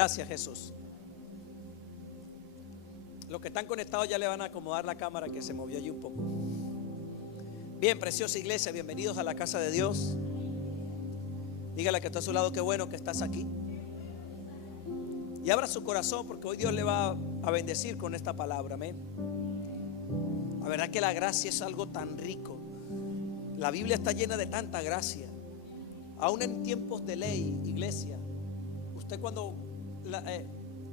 Gracias, Jesús. Los que están conectados ya le van a acomodar la cámara que se movió allí un poco. Bien, preciosa iglesia, bienvenidos a la casa de Dios. Dígale que está a su lado, qué bueno que estás aquí. Y abra su corazón porque hoy Dios le va a bendecir con esta palabra, amén. La verdad que la gracia es algo tan rico. La Biblia está llena de tanta gracia. Aún en tiempos de ley, iglesia, usted cuando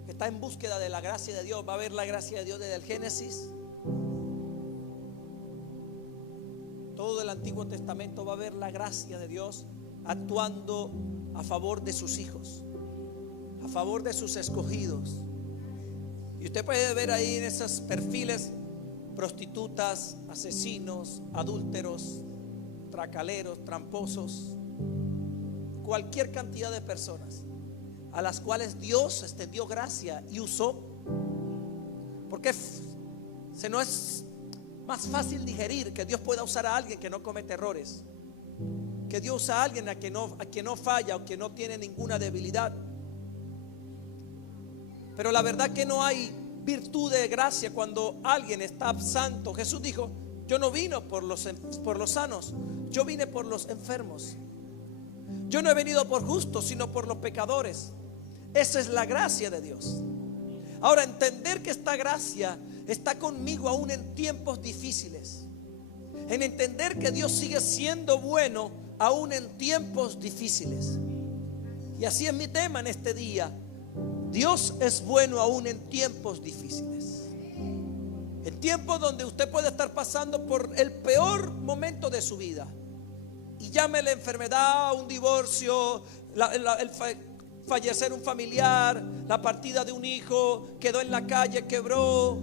está en búsqueda de la gracia de Dios, va a ver la gracia de Dios desde el Génesis. Todo el Antiguo Testamento va a ver la gracia de Dios actuando a favor de sus hijos, a favor de sus escogidos. Y usted puede ver ahí en esos perfiles prostitutas, asesinos, adúlteros, tracaleros, tramposos, cualquier cantidad de personas a las cuales Dios extendió gracia y usó, porque se nos es más fácil digerir que Dios pueda usar a alguien que no comete errores, que Dios usa a alguien a quien no falla o que no tiene ninguna debilidad. Pero la verdad que no hay virtud de gracia cuando alguien está santo. Jesús dijo: yo no vine por los sanos, yo vine por los enfermos. Yo no he venido por justos, sino por los pecadores. Esa es la gracia de Dios. Ahora, entender que esta gracia está conmigo aún en tiempos difíciles, en entender que Dios sigue siendo bueno aún en tiempos difíciles. Y así es mi tema en este día: Dios es bueno aún en tiempos difíciles. En tiempos donde usted puede estar pasando por el peor momento de su vida, y llámele enfermedad, un divorcio, el fallecer un familiar, la partida de un hijo, quedó en la calle, quebró,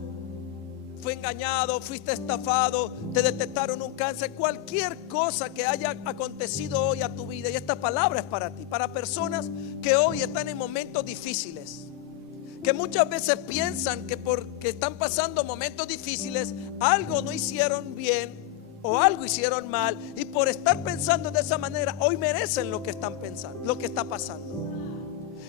fue engañado, fuiste estafado, te detectaron un cáncer, cualquier cosa que haya acontecido hoy a tu vida. Y esta palabra es para ti, para personas que hoy están en momentos difíciles, que muchas veces piensan que porque están pasando momentos difíciles algo no hicieron bien o algo hicieron mal, y por estar pensando de esa manera hoy merecen lo que están pensando, lo que está pasando.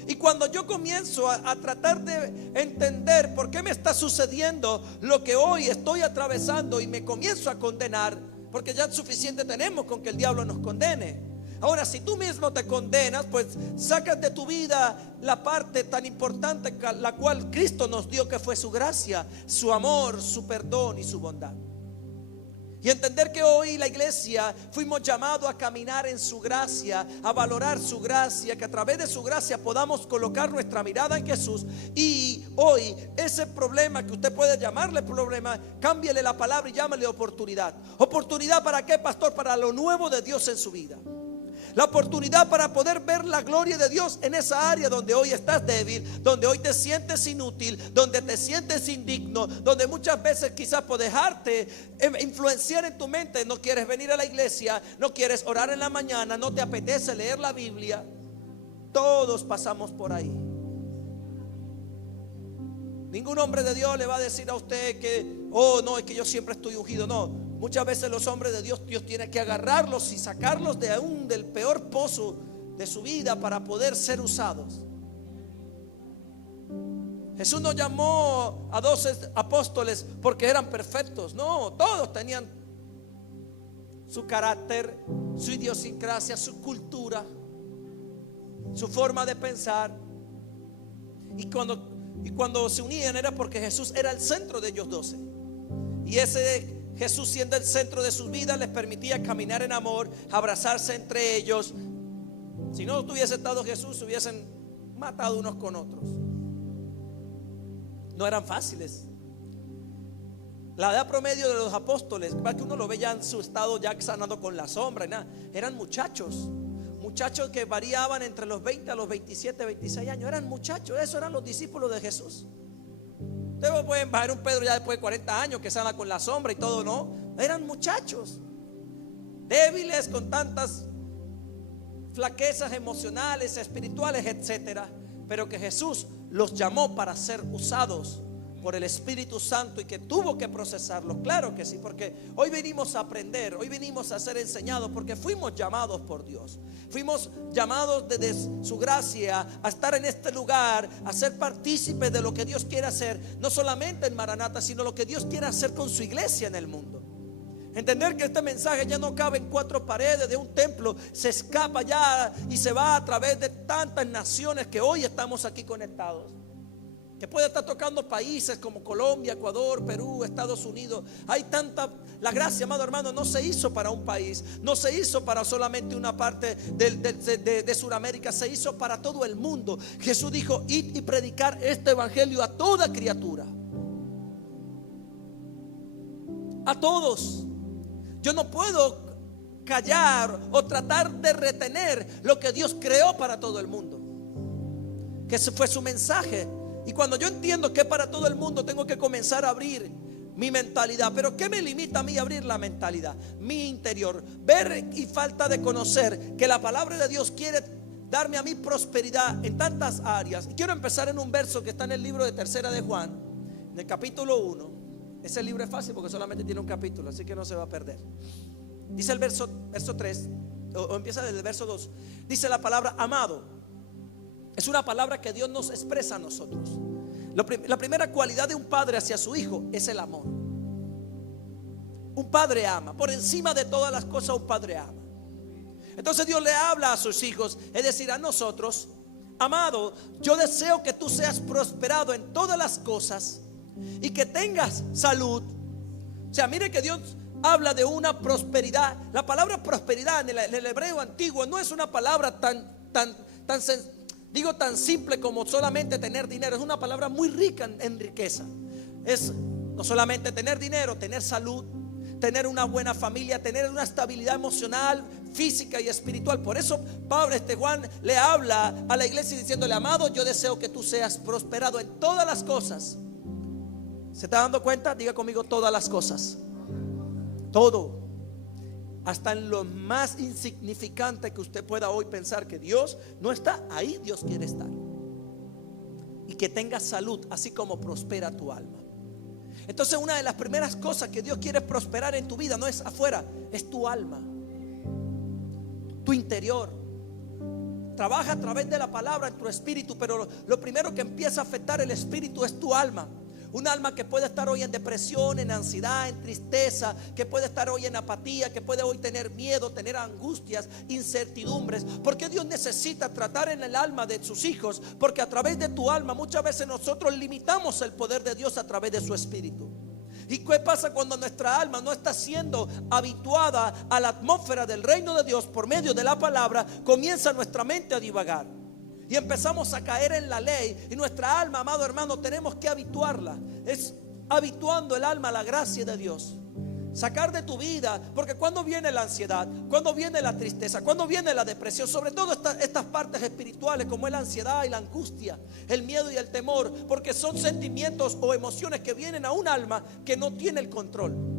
Y cuando yo comienzo a tratar de entender por qué me está sucediendo lo que hoy estoy atravesando, y me comienzo a condenar, porque ya suficiente tenemos con que el diablo nos condene. Ahora, si tú mismo te condenas, pues sacas de tu vida la parte tan importante, la cual Cristo nos dio, que fue su gracia, su amor, su perdón y su bondad. Y entender que hoy la iglesia fuimos llamados a caminar en su gracia, a valorar su gracia, que a través de su gracia podamos colocar nuestra mirada en Jesús. Y hoy ese problema que usted puede llamarle problema, cámbiele la palabra y llámale oportunidad. ¿Oportunidad para qué, pastor? Para lo nuevo de Dios en su vida. La oportunidad para poder ver la gloria de Dios en esa área donde hoy estás débil, donde hoy te sientes inútil, donde te sientes indigno, donde muchas veces quizás por dejarte influenciar en tu mente no quieres venir a la iglesia, no quieres orar en la mañana, no te apetece leer la Biblia. Todos pasamos por ahí. Ningún hombre de Dios le va a decir a usted que, oh no, es que yo siempre estoy ungido. No. Muchas veces los hombres de Dios, Dios tiene que agarrarlos y sacarlos de aún del peor pozo de su vida para poder ser usados. Jesús no llamó a 12 apóstoles porque eran perfectos. No, todos tenían su carácter, su idiosincrasia, su cultura, su forma de pensar. Y cuando se unían era porque Jesús era el centro de ellos 12. Y ese Jesús, siendo el centro de sus vidas, les permitía caminar en amor, abrazarse entre ellos. Si no tuviese estado Jesús, se hubiesen matado unos con otros. No eran fáciles. La edad promedio de los apóstoles, para que uno lo ve ya en su estado ya sanado con la sombra y nada, eran muchachos que variaban entre los 20 a los 27, 26 años. Eran muchachos, esos eran los discípulos de Jesús. Ustedes pueden bajar un Pedro ya después de 40 años que sana con la sombra y todo, no. Eran muchachos débiles, con tantas flaquezas emocionales, espirituales, etcétera, pero que Jesús los llamó para ser usados por el Espíritu Santo y que tuvo que procesarlo? Claro que sí, porque hoy venimos a aprender, hoy venimos a ser enseñados, porque fuimos llamados por Dios. Fuimos llamados desde su gracia a estar en este lugar, a ser partícipes de lo que Dios quiere hacer, no solamente en Maranata, sino lo que Dios quiere hacer con su iglesia en el mundo. Entender que este mensaje ya no cabe en cuatro paredes de un templo, se escapa ya y se va a través de tantas naciones que hoy estamos aquí conectados, que puede estar tocando países como Colombia, Ecuador, Perú, Estados Unidos. Hay tanta, la gracia, amado hermano, no se hizo para un país, no se hizo para solamente una parte de Sudamérica, se hizo para todo el mundo. Jesús dijo: id y predicar este evangelio a toda criatura, a todos. Yo no puedo callar o tratar de retener lo que Dios creó para todo el mundo, que ese fue su mensaje. Y cuando yo entiendo que es para todo el mundo, tengo que comenzar a abrir mi mentalidad. Pero ¿qué me limita a mí a abrir la mentalidad? Mi interior, ver y falta de conocer que la palabra de Dios quiere darme a mí prosperidad en tantas áreas. Y quiero empezar en un verso que está en el libro de Tercera de Juan, en el capítulo 1. Ese libro es fácil porque solamente tiene un capítulo, así que no se va a perder. Dice el verso 3, o empieza desde el verso 2. Dice la palabra amado. Es una palabra que Dios nos expresa a nosotros. La primera cualidad de un padre hacia su hijo es el amor. Un padre ama. Por encima de todas las cosas, un padre ama. Entonces Dios le habla a sus hijos, es decir, a nosotros: amado, yo deseo que tú seas prosperado en todas las cosas y que tengas salud. O sea, mire que Dios habla de una prosperidad. La palabra prosperidad en el hebreo antiguo no es una palabra tan simple como solamente tener dinero. Es una palabra muy rica en riqueza. Es no solamente tener dinero, tener salud, tener una buena familia, tener una estabilidad emocional, física y espiritual. Por eso Juan le habla a la iglesia diciéndole: amado, yo deseo que tú seas prosperado en todas las cosas. ¿Se está dando cuenta? Diga conmigo: todas las cosas. Todo. Hasta en lo más insignificante que usted pueda hoy pensar que Dios no está, ahí Dios quiere estar. Y que tengas salud, así como prospera tu alma. Entonces, una de las primeras cosas que Dios quiere prosperar en tu vida no es afuera, es tu alma, tu interior. Trabaja a través de la palabra en tu espíritu, pero lo primero que empieza a afectar el espíritu es tu alma. Un alma que puede estar hoy en depresión, en ansiedad, en tristeza, que puede estar hoy en apatía, que puede hoy tener miedo, tener angustias, incertidumbres. Porque Dios necesita tratar en el alma de sus hijos, porque a través de tu alma muchas veces nosotros limitamos el poder de Dios a través de su espíritu. ¿Y qué pasa cuando nuestra alma no está siendo habituada a la atmósfera del reino de Dios por medio de la palabra? Comienza nuestra mente a divagar y empezamos a caer en la ley. Y nuestra alma, amado hermano, tenemos que habituarla. Es habituando el alma a la gracia de Dios. Sacar de tu vida, porque cuando viene la ansiedad, cuando viene la tristeza, cuando viene la depresión, sobre todo estas partes espirituales como es la ansiedad y la angustia, el miedo y el temor, porque son sentimientos o emociones que vienen a un alma que no tiene el control.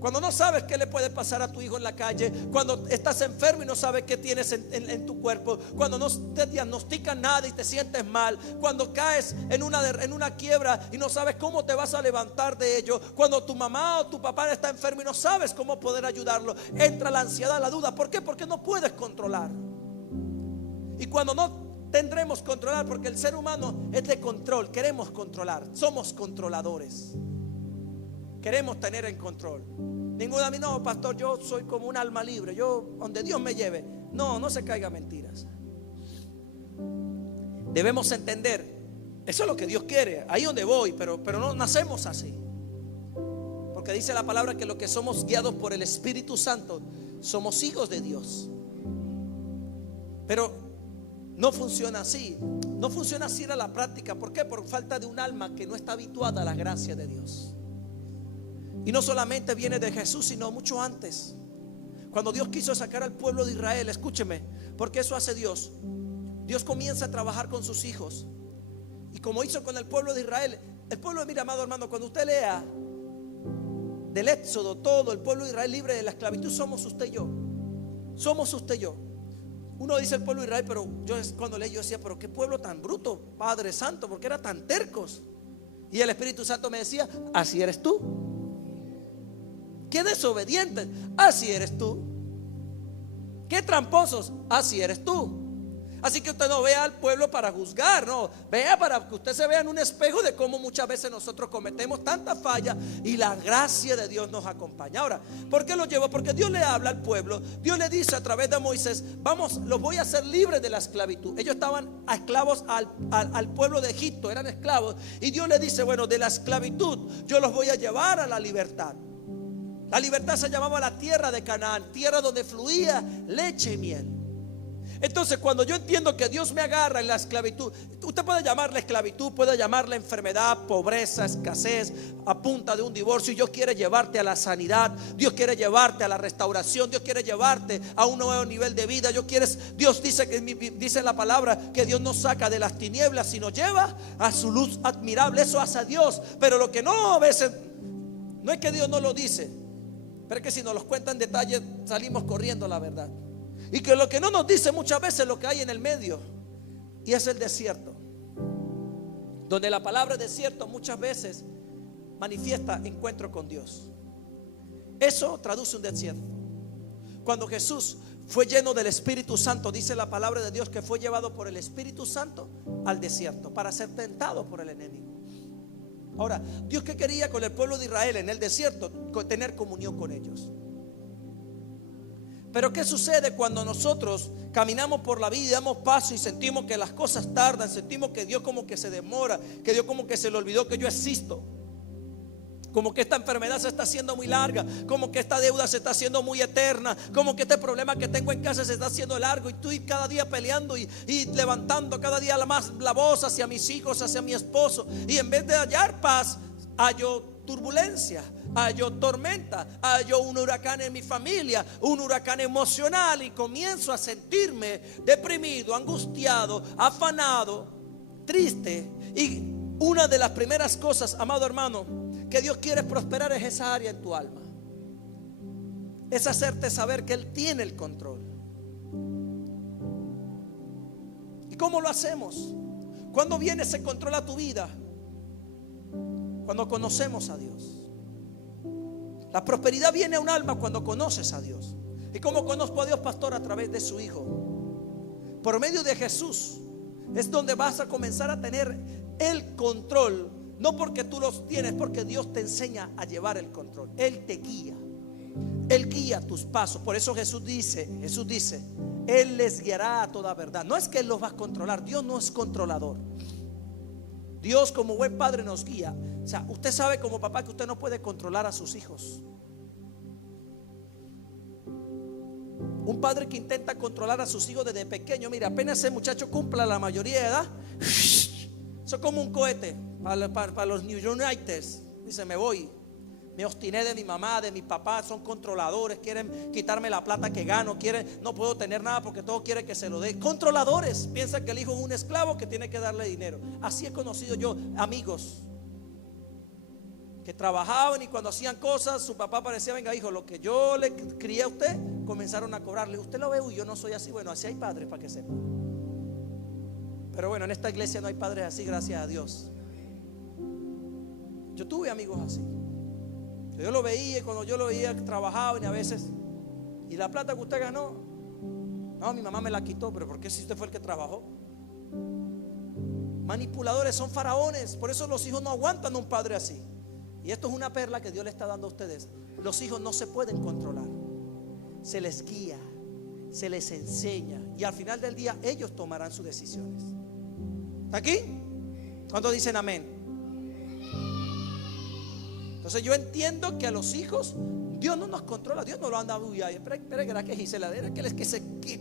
Cuando no sabes qué le puede pasar a tu hijo en la calle, cuando estás enfermo y no sabes qué tienes en tu cuerpo, cuando no te diagnostican nada y te sientes mal, cuando caes en una quiebra y no sabes cómo te vas a levantar de ello, cuando tu mamá o tu papá está enfermo y no sabes cómo poder ayudarlo, entra la ansiedad, la duda. ¿Por qué? Porque no puedes controlar. Y cuando no tendremos controlar, porque el ser humano es de control, queremos controlar, somos controladores. Queremos tener el control. Ninguno de mí: no, pastor, yo soy como un alma libre, yo donde Dios me lleve. No se caiga mentiras. Debemos entender, eso es lo que Dios quiere, ahí donde voy, pero no nacemos así. Porque dice la palabra que los que somos guiados por el Espíritu Santo somos hijos de Dios. Pero no funciona así. No funciona así a la práctica. ¿Por qué? Por falta de un alma que no está habituada a la gracia de Dios. Y no solamente viene de Jesús, sino mucho antes. Cuando Dios quiso sacar al pueblo de Israel, escúcheme, porque eso hace Dios. Dios comienza a trabajar con sus hijos. Y como hizo con el pueblo de Israel, el pueblo, mira, amado hermano, cuando usted lea del Éxodo, todo el pueblo de Israel libre de la esclavitud, somos usted y yo. Somos usted y yo. Uno dice el pueblo de Israel, pero yo cuando leí yo decía: pero qué pueblo tan bruto, Padre Santo, porque eran tan tercos. Y el Espíritu Santo me decía, así eres tú. Qué desobedientes, así eres tú. Qué tramposos, así eres tú. Así que usted no vea al pueblo para juzgar, no, vea para que usted se vea en un espejo de cómo muchas veces nosotros cometemos tanta falla y la gracia de Dios nos acompaña. Ahora, ¿por qué lo llevo? Porque Dios le habla al pueblo. Dios le dice a través de Moisés, vamos, los voy a hacer libres de la esclavitud. Ellos estaban esclavos al pueblo de Egipto, eran esclavos. Y Dios le dice, bueno, de la esclavitud yo los voy a llevar a la libertad. La libertad se llamaba la tierra de Canaán, tierra donde fluía leche y miel. Entonces, cuando yo entiendo que Dios me agarra en la esclavitud, usted puede llamarla esclavitud, puede llamarla enfermedad, pobreza, escasez, a punta de un divorcio. Y Dios quiere llevarte a la sanidad, Dios quiere llevarte a la restauración, Dios quiere llevarte a un nuevo nivel de vida. Dios dice en la palabra que Dios no saca de las tinieblas, sino lleva a su luz admirable. Eso hace Dios. Pero lo que no, a veces, no es que Dios no lo dice, pero es que si nos los cuenta en detalle salimos corriendo, la verdad. Y que lo que no nos dice muchas veces lo que hay en el medio, y es el desierto, donde la palabra desierto muchas veces manifiesta encuentro con Dios. Eso traduce un desierto. Cuando Jesús fue lleno del Espíritu Santo, dice la palabra de Dios que fue llevado por el Espíritu Santo al desierto para ser tentado por el enemigo. Ahora, Dios, ¿qué quería con el pueblo de Israel en el desierto? Tener comunión con ellos. Pero ¿qué sucede cuando nosotros caminamos por la vida y damos paso y sentimos que las cosas tardan? Sentimos que Dios como que se demora, que Dios como que se le olvidó que yo existo, como que esta enfermedad se está haciendo muy larga, como que esta deuda se está haciendo muy eterna, como que este problema que tengo en casa se está haciendo largo. Y tú cada día peleando y levantando cada día más la voz hacia mis hijos, hacia mi esposo, y en vez de hallar paz, hallo turbulencia, hallo tormenta, hallo un huracán en mi familia, un huracán emocional, y comienzo a sentirme deprimido, angustiado, afanado, triste. Y una de las primeras cosas, amado hermano, que Dios quiere prosperar es esa área en tu alma. Es hacerte saber que Él tiene el control. ¿Y cómo lo hacemos? ¿Cuándo viene ese control a tu vida? Cuando conocemos a Dios. La prosperidad viene a un alma cuando conoces a Dios. ¿Y cómo conozco a Dios, pastor? A través de su Hijo. Por medio de Jesús es donde vas a comenzar a tener el control. No porque tú los tienes, porque Dios te enseña a llevar el control. Él te guía. Él guía tus pasos. Por eso Jesús dice, Él les guiará a toda verdad. No es que Él los va a controlar. Dios no es controlador. Dios, como buen padre, nos guía. O sea, usted sabe como papá que usted no puede controlar a sus hijos. Un padre que intenta controlar a sus hijos desde pequeño, mira, apenas ese muchacho cumpla la mayoría de edad, eso es como un cohete para los New Uniteds. Dice, me voy. Me obstiné de mi mamá, de mi papá. Son controladores, quieren quitarme la plata que gano, no puedo tener nada porque todo quiere que se lo dé. Controladores, piensan que el hijo es un esclavo que tiene que darle dinero. Así he conocido yo amigos que trabajaban y cuando hacían cosas, su papá parecía, venga hijo, lo que yo le crié a usted, comenzaron a cobrarle. Usted lo ve, y yo no soy así. Bueno, así hay padres, para que sepa. Pero bueno, en esta iglesia no hay padres así, gracias a Dios. Yo tuve amigos así. Yo lo veía, y cuando yo lo veía trabajaban, y a veces, ¿y la plata que usted ganó? No, mi mamá me la quitó. Pero ¿por qué si usted fue el que trabajó? Manipuladores, son faraones. Por eso los hijos no aguantan a un padre así. Y esto es una perla que Dios le está dando a ustedes. Los hijos no se pueden controlar. Se les guía, se les enseña, y al final del día ellos tomarán sus decisiones. ¿Está aquí? ¿Cuántos dicen amén? Entonces yo entiendo que a los hijos Dios no nos controla. Dios no lo anda, uy, espera que hice la de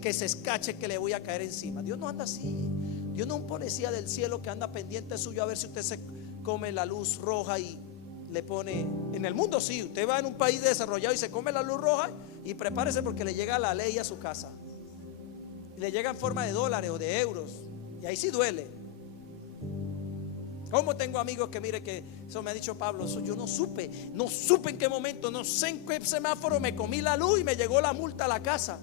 que se escache, que le voy a caer encima. Dios no anda así. Dios no es un policía del cielo que anda pendiente suyo a ver si usted se come la luz roja y le pone. En el mundo sí, usted va en un país desarrollado y se come la luz roja, y prepárese porque le llega la ley a su casa. Y le llega en forma de dólares o de euros, y ahí sí duele. Como tengo amigos que mire que eso me ha dicho Pablo, eso yo no supe en qué momento, no sé en qué semáforo me comí la luz y me llegó la multa a la casa.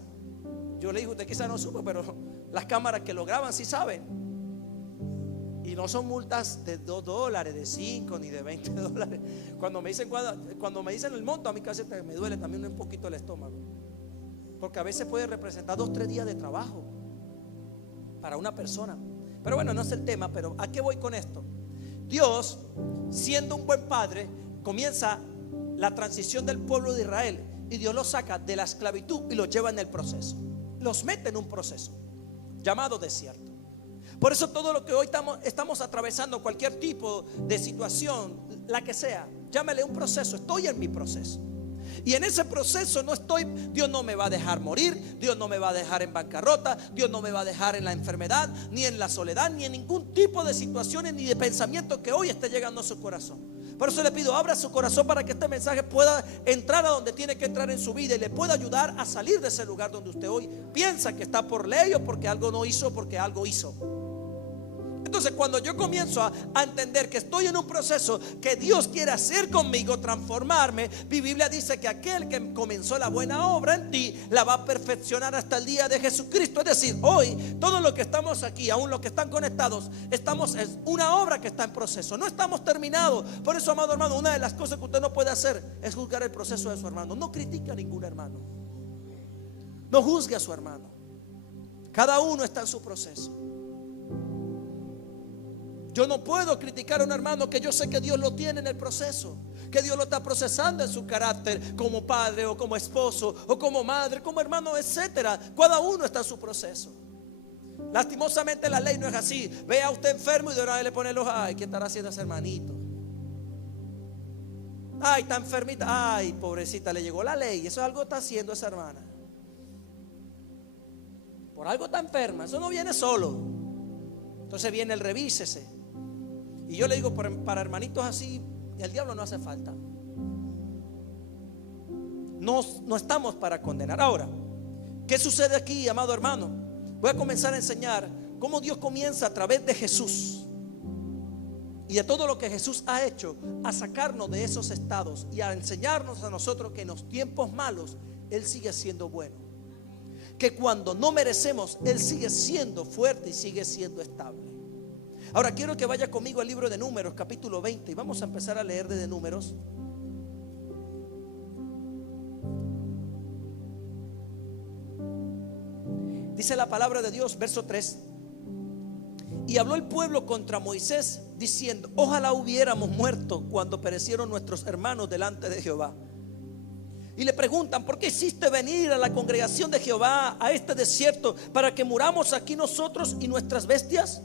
Yo le dije, usted quizá no supo, pero las cámaras que lo graban sí saben. Y no son multas de $2, de 5 ni de $20. Cuando me dicen el monto, a mí casi me duele también un poquito el estómago, porque a veces puede representar 2-3 días de trabajo para una persona. Pero bueno, no es el tema. Pero ¿a qué voy con esto? Dios, siendo un buen padre, comienza la transición del pueblo de Israel, y Dios los saca de la esclavitud y los lleva en el proceso, los mete en un proceso llamado desierto. Por eso todo lo que hoy estamos atravesando, cualquier tipo de situación, la que sea, llámale un proceso. Estoy en mi proceso, y en ese proceso no estoy. Dios no me va a dejar morir, Dios no me va a dejar en bancarrota, Dios no me va a dejar en la enfermedad, ni en la soledad, ni en ningún tipo de situaciones ni de pensamiento que hoy esté llegando a su corazón. Por eso le pido, abra su corazón para que este mensaje pueda entrar a donde tiene que entrar en su vida, y le pueda ayudar a salir de ese lugar donde usted hoy piensa que está por ley, o porque algo no hizo, porque algo hizo. Entonces, cuando yo comienzo a entender que estoy en un proceso que Dios quiere hacer conmigo, transformarme, mi Biblia dice que aquel que comenzó la buena obra en ti la va a perfeccionar hasta el día de Jesucristo. Es decir, hoy todos los que estamos aquí, aún los que están conectados, estamos en una obra que está en proceso. No estamos terminados. Por eso, amado hermano, una de las cosas que usted no puede hacer es juzgar el proceso de su hermano. No critique a ningún hermano, no juzgue a su hermano. Cada uno está en su proceso. Yo no puedo criticar a un hermano que yo sé que Dios lo tiene en el proceso, que Dios lo está procesando en su carácter, como padre o como esposo o como madre, como hermano, etcétera. Cada uno está en su proceso. Lastimosamente la ley no es así. Ve a usted enfermo y de una vez le pone los, ay, ¿qué estará haciendo ese hermanito? Ay, está enfermita, ay, pobrecita, le llegó la ley. Eso algo está haciendo esa hermana. Por algo está enferma. Eso no viene solo. Entonces viene el revísese. Y yo le digo, para hermanitos así, el diablo no hace falta. No estamos para condenar. Ahora, ¿qué sucede aquí, amado hermano? Voy a comenzar a enseñar cómo Dios comienza a través de Jesús y de todo lo que Jesús ha hecho, a sacarnos de esos estados y a enseñarnos a nosotros que en los tiempos malos Él sigue siendo bueno, que cuando no merecemos Él sigue siendo fuerte y sigue siendo estable. Ahora quiero que vaya conmigo al libro de Números, capítulo 20, y vamos a empezar a leer desde Números. Dice la palabra de Dios, verso 3: y habló el pueblo contra Moisés, diciendo: ojalá hubiéramos muerto cuando perecieron nuestros hermanos delante de Jehová. Y le preguntan: ¿por qué hiciste venir a la congregación de Jehová a este desierto para que muramos aquí nosotros y nuestras bestias?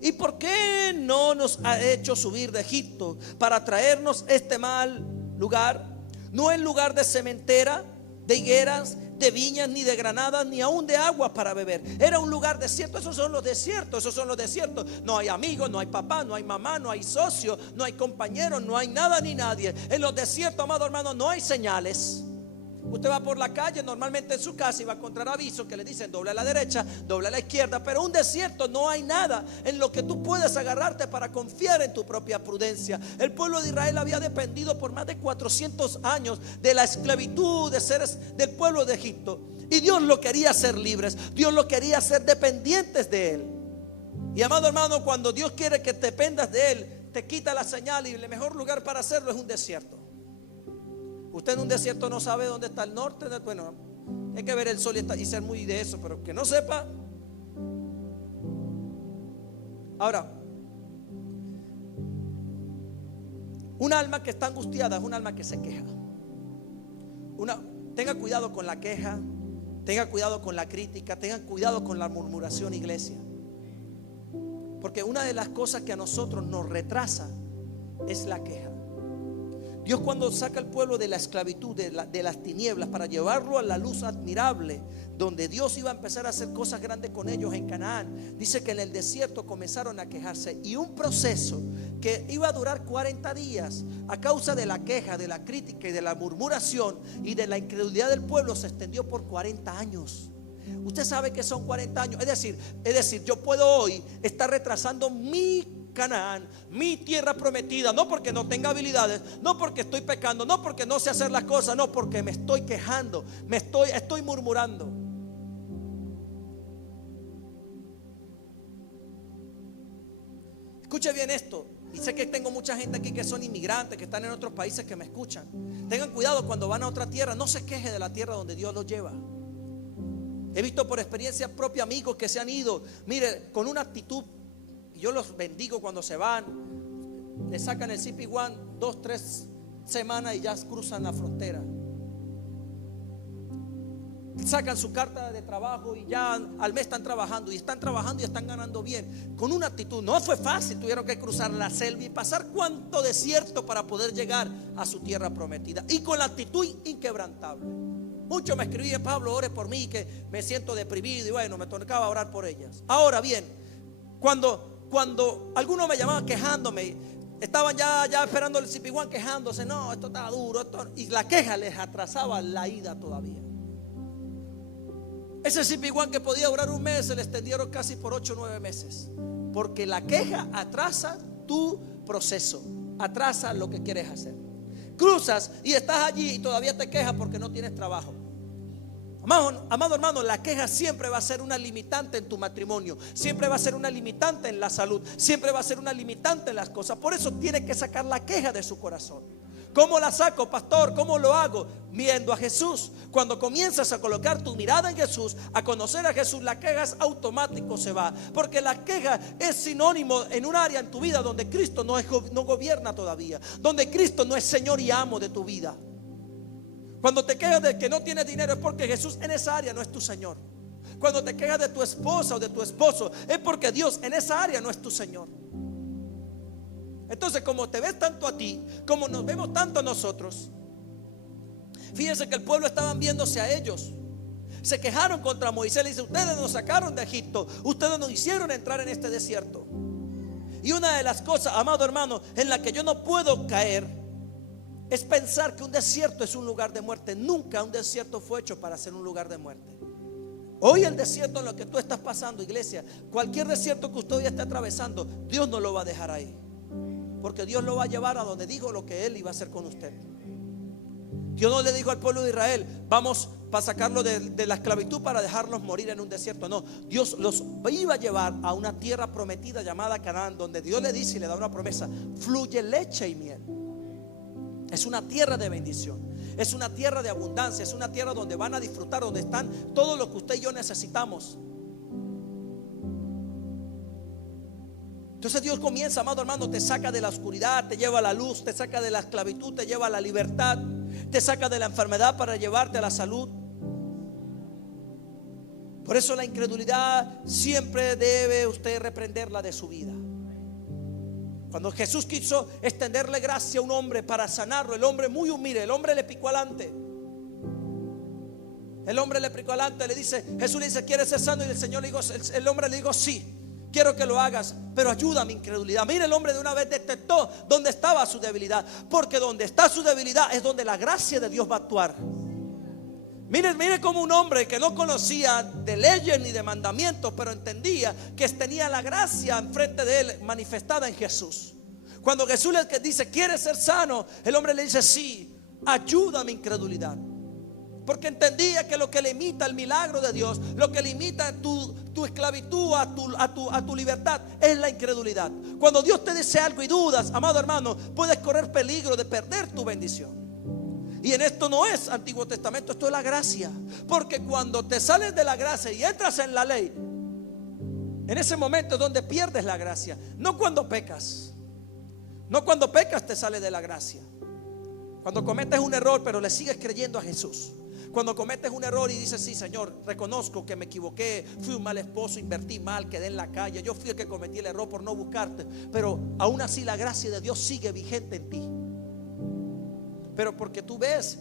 ¿Y por qué no nos ha hecho subir de Egipto para traernos este mal lugar? No en lugar de sementera, de higueras, de viñas, ni de granadas, ni aún de agua para beber. Era un lugar desierto. Esos son los desiertos. No hay amigos, no hay papá, no hay mamá, no hay socio, no hay compañeros, no hay nada ni nadie. En los desiertos, amado hermano, no hay señales. Usted va por la calle, normalmente en su casa, y va a encontrar avisos que le dicen doble a la derecha, doble a la izquierda. Pero un desierto no hay nada en lo que tú puedas agarrarte para confiar en tu propia prudencia. El pueblo de Israel había dependido por más de 400 años de la esclavitud de seres del pueblo de Egipto, y Dios lo quería hacer libres. Dios lo quería hacer dependientes de Él. Y amado hermano, cuando Dios quiere que dependas de Él, te quita la señal, y el mejor lugar para hacerlo es un desierto. Usted en un desierto no sabe dónde está el norte. Bueno, hay que ver el sol y ser muy de eso, pero que no sepa. Ahora, un alma que está angustiada es un alma que se queja. Tenga cuidado con la queja, tenga cuidado con la crítica, tenga cuidado con la murmuración, iglesia. Porque una de las cosas que a nosotros nos retrasa es la queja. Dios, cuando saca al pueblo de la esclavitud, de las tinieblas, para llevarlo a la luz admirable, donde Dios iba a empezar a hacer cosas grandes con ellos en Canaán, dice que en el desierto comenzaron a quejarse, y un proceso que iba a durar 40 días a causa de la queja, de la crítica y de la murmuración y de la incredulidad del pueblo, se extendió por 40 años. Usted sabe que son 40 años. Es decir, yo puedo hoy estar retrasando mi Canaán, mi tierra prometida, no porque no tenga habilidades, no porque estoy pecando, no porque no sé hacer las cosas, no, porque me estoy quejando, estoy murmurando. Escuche bien esto. Y sé que tengo mucha gente aquí que son inmigrantes, que están en otros países, que me escuchan. Tengan cuidado cuando van a otra tierra. No se queje de la tierra donde Dios los lleva. He visto por experiencia propia amigos que se han ido, mire, con una actitud. Y yo los bendigo cuando se van. Le sacan el CP1 2, 3 semanas y ya cruzan la frontera. Sacan su carta de trabajo y ya al mes están trabajando y están ganando bien, con una actitud. No fue fácil, tuvieron que cruzar la selva y pasar cuánto desierto para poder llegar a su tierra prometida, y con la actitud inquebrantable. Muchos me escribían: Pablo, ore por mí, que me siento deprimido. Y bueno, me tocaba orar por ellas. Ahora bien, cuando algunos me llamaban quejándome, estaban ya esperando el CP1, quejándose: no, esto está duro, y la queja les atrasaba la ida todavía. Ese CP1 que podía durar un mes se le extendieron casi por 8 o 9 meses. Porque la queja atrasa tu proceso, atrasa lo que quieres hacer. Cruzas y estás allí y todavía te quejas porque no tienes trabajo. Amado hermano, la queja siempre va a ser una limitante en tu matrimonio, siempre va a ser una limitante en la salud, siempre va a ser una limitante en las cosas. Por eso tienes que sacar la queja de su corazón. ¿Cómo la saco, pastor? ¿Cómo lo hago? Viendo a Jesús. Cuando comienzas a colocar tu mirada en Jesús, a conocer a Jesús, la queja es automático, se va. Porque la queja es sinónimo en un área en tu vida donde Cristo no gobierna todavía, donde Cristo no es Señor y amo de tu vida. Cuando te quejas de que no tienes dinero, es porque Jesús en esa área no es tu Señor. Cuando te quejas de tu esposa o de tu esposo, es porque Dios en esa área no es tu Señor. Entonces, como te ves tanto a ti, como nos vemos tanto a nosotros, fíjense que el pueblo estaban viéndose a ellos. Se quejaron contra Moisés. Le dice: ustedes nos sacaron de Egipto, ustedes nos hicieron entrar en este desierto. Y una de las cosas, amado hermano, en la que yo no puedo caer, es pensar que un desierto es un lugar de muerte. Nunca un desierto fue hecho para ser un lugar de muerte. Hoy el desierto en lo que tú estás pasando, iglesia, cualquier desierto que usted hoy esté atravesando, Dios no lo va a dejar ahí. Porque Dios lo va a llevar a donde dijo lo que Él iba a hacer con usted. Dios no le dijo al pueblo de Israel: vamos para sacarlo de la esclavitud para dejarlos morir en un desierto. No, Dios los iba a llevar a una tierra prometida llamada Canaán, donde Dios le dice y le da una promesa: fluye leche y miel. Es una tierra de bendición, es una tierra de abundancia, es una tierra donde van a disfrutar, donde están todo lo que usted y yo necesitamos. Entonces Dios comienza, amado hermano, te saca de la oscuridad, te lleva a la luz, te saca de la esclavitud, te lleva a la libertad, te saca de la enfermedad para llevarte a la salud. Por eso la incredulidad siempre debe usted reprenderla de su vida. Cuando Jesús quiso extenderle gracia a un hombre para sanarlo, el hombre muy humilde, el hombre le picó adelante. El hombre le picó adelante, le dice, Jesús le dice: ¿quieres ser sano? Y el Señor le dijo, el hombre le dijo: sí, quiero que lo hagas, pero ayuda a mi incredulidad. Mire, el hombre de una vez detectó dónde estaba su debilidad, porque donde está su debilidad es donde la gracia de Dios va a actuar. Mire como un hombre que no conocía de leyes ni de mandamientos, pero entendía que tenía la gracia enfrente de él manifestada en Jesús. Cuando Jesús le dice: ¿quieres ser sano? El hombre le dice: sí, ayuda a mi incredulidad. Porque entendía que lo que limita el milagro de Dios, lo que limita tu esclavitud a tu libertad, es la incredulidad. Cuando Dios te dice algo y dudas, amado hermano, puedes correr peligro de perder tu bendición. Y en esto no es Antiguo Testamento, esto es la gracia. Porque cuando te sales de la gracia y entras en la ley, en ese momento es donde pierdes la gracia. No cuando pecas. No cuando pecas te sales de la gracia. Cuando cometes un error pero le sigues creyendo a Jesús. Cuando cometes un error y dices: sí, Señor, reconozco que me equivoqué, fui un mal esposo, invertí mal, quedé en la calle, yo fui el que cometí el error por no buscarte. Pero aún así la gracia de Dios sigue vigente en ti. Pero porque tú ves,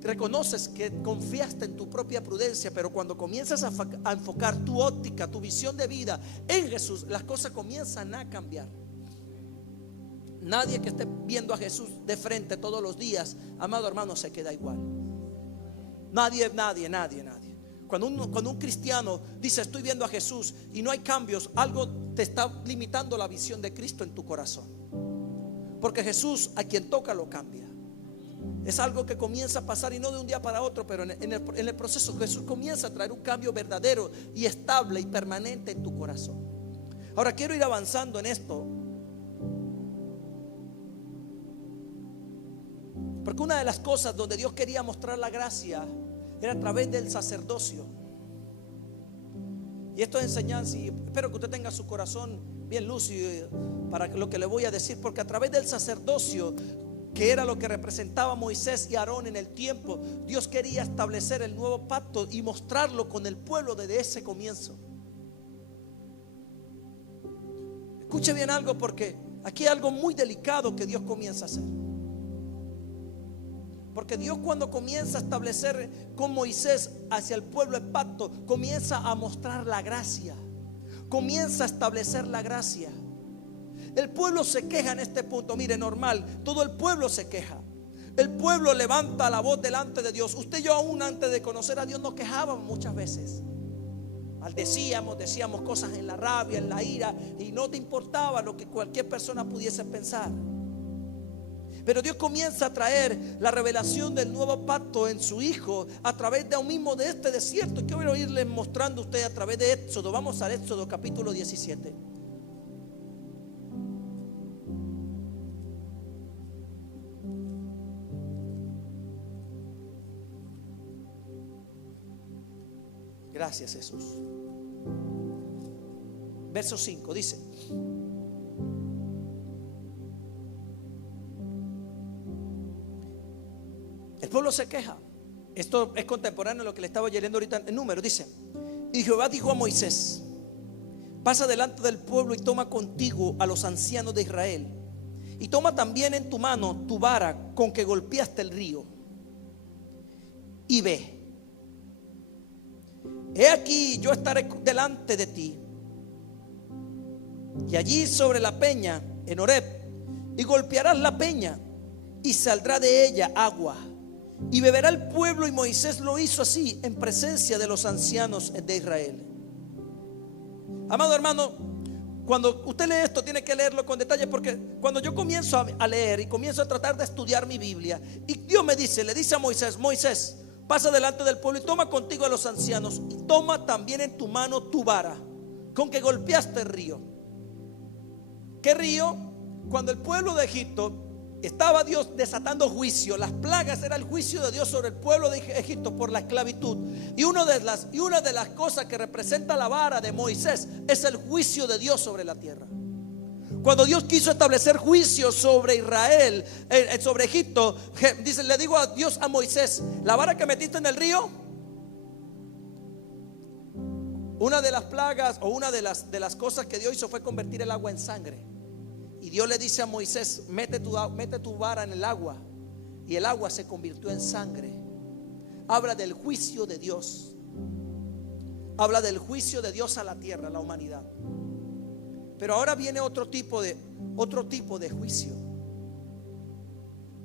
reconoces que confiaste en tu propia prudencia. Pero cuando comienzas a enfocar tu óptica, tu visión de vida en Jesús, las cosas comienzan a cambiar. Nadie que esté viendo a Jesús de frente todos los días, amado hermano, se queda igual. Nadie. Cuando un cristiano dice: estoy viendo a Jesús, y no hay cambios, algo te está limitando la visión de Cristo en tu corazón. Porque Jesús, a quien toca, lo cambia. Es algo que comienza a pasar, y no de un día para otro, pero en el proceso Jesús comienza a traer un cambio verdadero y estable y permanente en tu corazón. Ahora quiero ir avanzando en esto, Porque una de las cosas donde Dios quería mostrar la gracia era a través del sacerdocio. Y esto es enseñanza, y espero que usted tenga su corazón bien lúcido para lo que le voy a decir, porque a través del sacerdocio, que era lo que representaba Moisés y Aarón en el tiempo, Dios quería establecer el nuevo pacto y mostrarlo con el pueblo desde ese comienzo. Escuche bien algo, porque aquí hay algo muy delicado que Dios comienza a hacer. Porque Dios, cuando comienza a establecer con Moisés hacia el pueblo el pacto, comienza a mostrar la gracia, comienza a establecer la gracia. El pueblo se queja en este punto. Mire, normal, todo el pueblo se queja. El pueblo levanta la voz delante de Dios. Usted y yo, aún antes de conocer a Dios, nos quejábamos muchas veces. Decíamos cosas en la rabia, en la ira, y no te importaba lo que cualquier persona pudiese pensar. Pero Dios comienza a traer la revelación del nuevo pacto en su Hijo a través de un mismo de este desierto. Y quiero irles mostrando a ustedes a través de Éxodo. Vamos al Éxodo capítulo 17. Gracias, Jesús. Verso 5 dice: el pueblo se queja. Esto es contemporáneo a lo que le estaba leyendo ahorita en Números. Dice: y Jehová dijo a Moisés: pasa delante del pueblo y toma contigo a los ancianos de Israel, y toma también en tu mano tu vara con que golpeaste el río, y ve. He aquí, yo estaré delante de ti, y allí sobre la peña en Horeb, y golpearás la peña, y saldrá de ella agua, y beberá el pueblo. Y Moisés lo hizo así en presencia de los ancianos de Israel. Amado hermano, cuando usted lee esto, tiene que leerlo con detalle, porque cuando yo comienzo a leer y comienzo a tratar de estudiar mi Biblia, y Dios le dice a Moisés: Moisés, pasa delante del pueblo y toma contigo a los ancianos, y toma también en tu mano tu vara con que golpeaste el río. ¿Qué río? Cuando el pueblo de Egipto estaba Dios desatando juicio, las plagas era el juicio de Dios sobre el pueblo de Egipto por la esclavitud. Y una de las cosas que representa la vara de Moisés es el juicio de Dios sobre la tierra. Cuando Dios quiso establecer juicio sobre Israel, sobre Egipto, dice, le digo a Dios a Moisés: la vara que metiste en el río, una de las plagas o una de las cosas que Dios hizo fue convertir el agua en sangre. Y Dios le dice a Moisés: mete tu vara en el agua, y el agua se convirtió en sangre. Habla del juicio de Dios. Habla del juicio de Dios a la tierra, a la humanidad. Pero ahora viene otro tipo de juicio.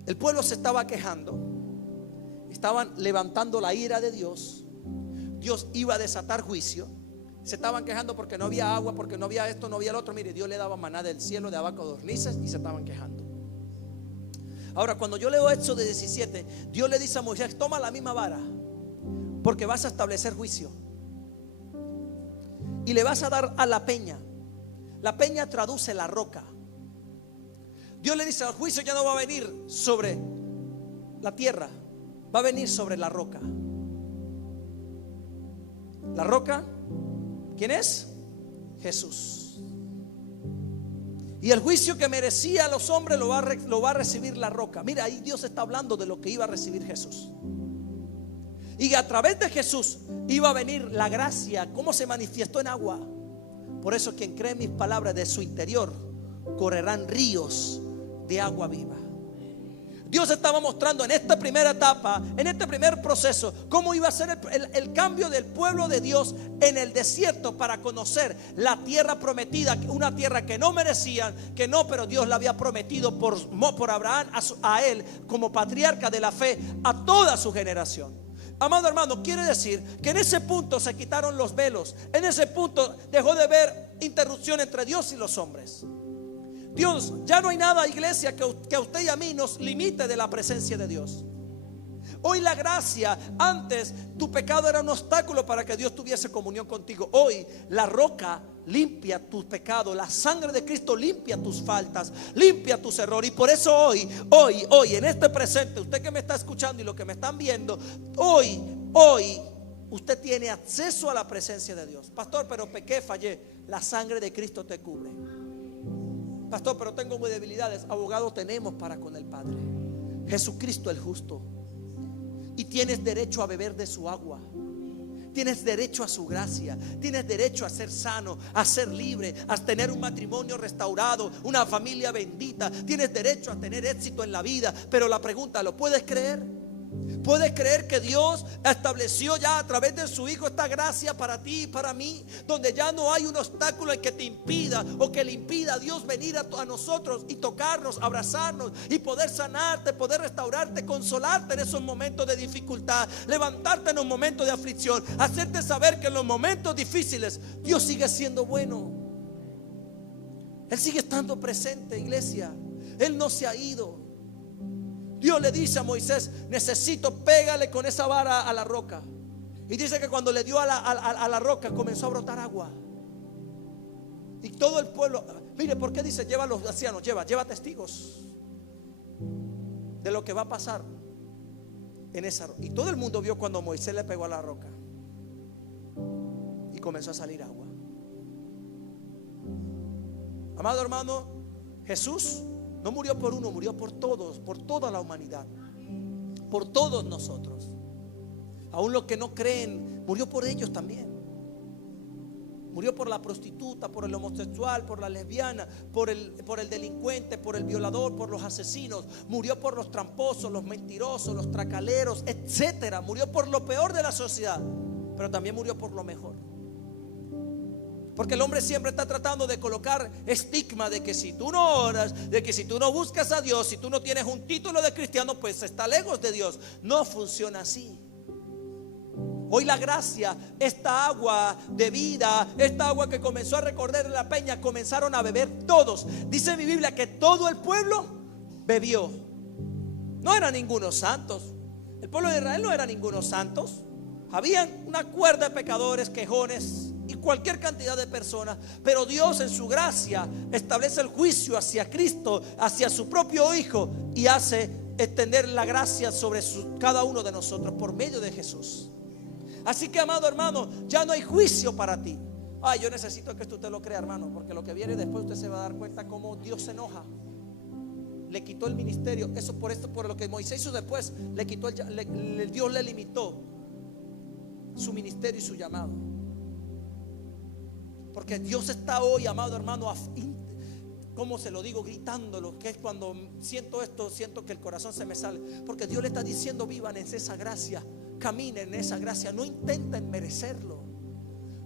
El pueblo se estaba quejando, estaban levantando la ira de Dios. Dios iba a desatar juicio. Se estaban quejando porque no había agua, porque no había esto, no había lo otro. Mire, Dios le daba maná del cielo, de abajo de hornices, y se estaban quejando. Ahora, cuando yo leo Éxodo 17, Dios le dice a Moisés: toma la misma vara, porque vas a establecer juicio, y le vas a dar a la peña. La peña traduce la roca. Dios le dice: el juicio ya no va a venir sobre la tierra, va a venir sobre la roca. La roca, ¿quién es? Jesús. Y el juicio que merecía a los hombres lo va a recibir la roca. Mira, ahí Dios está hablando de lo que iba a recibir Jesús. Y a través de Jesús iba a venir la gracia. ¿Cómo se manifestó en agua? Por eso, quien cree en mis palabras, de su interior correrán ríos de agua viva. Dios estaba mostrando en esta primera etapa, en este primer proceso, cómo iba a ser el cambio del pueblo de Dios en el desierto para conocer la tierra prometida, una tierra que no merecían, pero Dios la había prometido por Abraham a él como patriarca de la fe a toda su generación. Amado hermano, quiere decir que en ese punto se quitaron los velos. En ese punto dejó de haber interrupción entre Dios y los hombres. Dios, ya no hay nada, iglesia, que a usted y a mí nos limite de la presencia de Dios. Hoy la gracia, antes tu pecado era un obstáculo para que Dios tuviese comunión contigo. Hoy la roca limpia tus pecados, la sangre de Cristo limpia tus faltas, limpia tus errores. Y por eso hoy, en este presente, usted que me está escuchando y los que me están viendo, hoy usted tiene acceso a la presencia de Dios. Pastor, pero pequé, fallé. La sangre de Cristo te cubre. Pastor, pero tengo muy debilidades. Abogado tenemos para con el Padre, Jesucristo el justo. Y tienes derecho a beber de su agua. Tienes derecho a su gracia. Tienes derecho a ser sano, a ser libre, a tener un matrimonio restaurado, una familia bendita. Tienes derecho a tener éxito en la vida. Pero la pregunta, ¿lo puedes creer? ¿Puedes creer que Dios estableció ya a través de su Hijo esta gracia para ti y para mí? Donde ya no hay un obstáculo que te impida o que le impida a Dios venir a nosotros y tocarnos, abrazarnos y poder sanarte, poder restaurarte, consolarte en esos momentos de dificultad, levantarte en un momento de aflicción, hacerte saber que en los momentos difíciles Dios sigue siendo bueno. Él sigue estando presente, iglesia. Él no se ha ido. Dios le dice a Moisés: necesito, pégale con esa vara a la roca. Y dice que cuando le dio a la roca comenzó a brotar agua. Y todo el pueblo, mire, ¿por qué dice lleva a los ancianos? Lleva testigos de lo que va a pasar en esa roca. Y todo el mundo vio cuando Moisés le pegó a la roca y comenzó a salir agua. Amado hermano, Jesús no murió por uno, murió por todos, por toda la humanidad, por todos nosotros. Aún los que no creen, murió por ellos también. Murió por la prostituta, por el homosexual, por la lesbiana, por el delincuente, por el violador, por los asesinos. Murió por los tramposos, los mentirosos, los tracaleros, etcétera. Murió por lo peor de la sociedad, pero también murió por lo mejor. Porque el hombre siempre está tratando de colocar estigma de que si tú no oras, de que si tú no buscas a Dios, si tú no tienes un título de cristiano, pues está lejos de Dios. No funciona así. Hoy la gracia, esta agua de vida, esta agua que comenzó a recorrer en la peña, comenzaron a beber todos. Dice mi Biblia que todo el pueblo bebió. No eran ningunos santos. El pueblo de Israel no era ningunos santos. Habían una cuerda de pecadores, quejones y cualquier cantidad de personas. Pero Dios en su gracia establece el juicio hacia Cristo, hacia su propio Hijo, y hace extender la gracia sobre cada uno de nosotros por medio de Jesús. Así que, amado hermano, ya no hay juicio para ti. Ay, yo necesito que usted lo crea, hermano, porque lo que viene después usted se va a dar cuenta cómo Dios se enoja. Le quitó el ministerio. Por lo que Moisés hizo después, Dios le limitó su ministerio y su llamado. Porque Dios está hoy, amado hermano, ¿cómo se lo digo? Gritándolo, que es cuando siento esto, siento que el corazón se me sale. Porque Dios le está diciendo: vivan en esa gracia, caminen en esa gracia. No intenten merecerlo,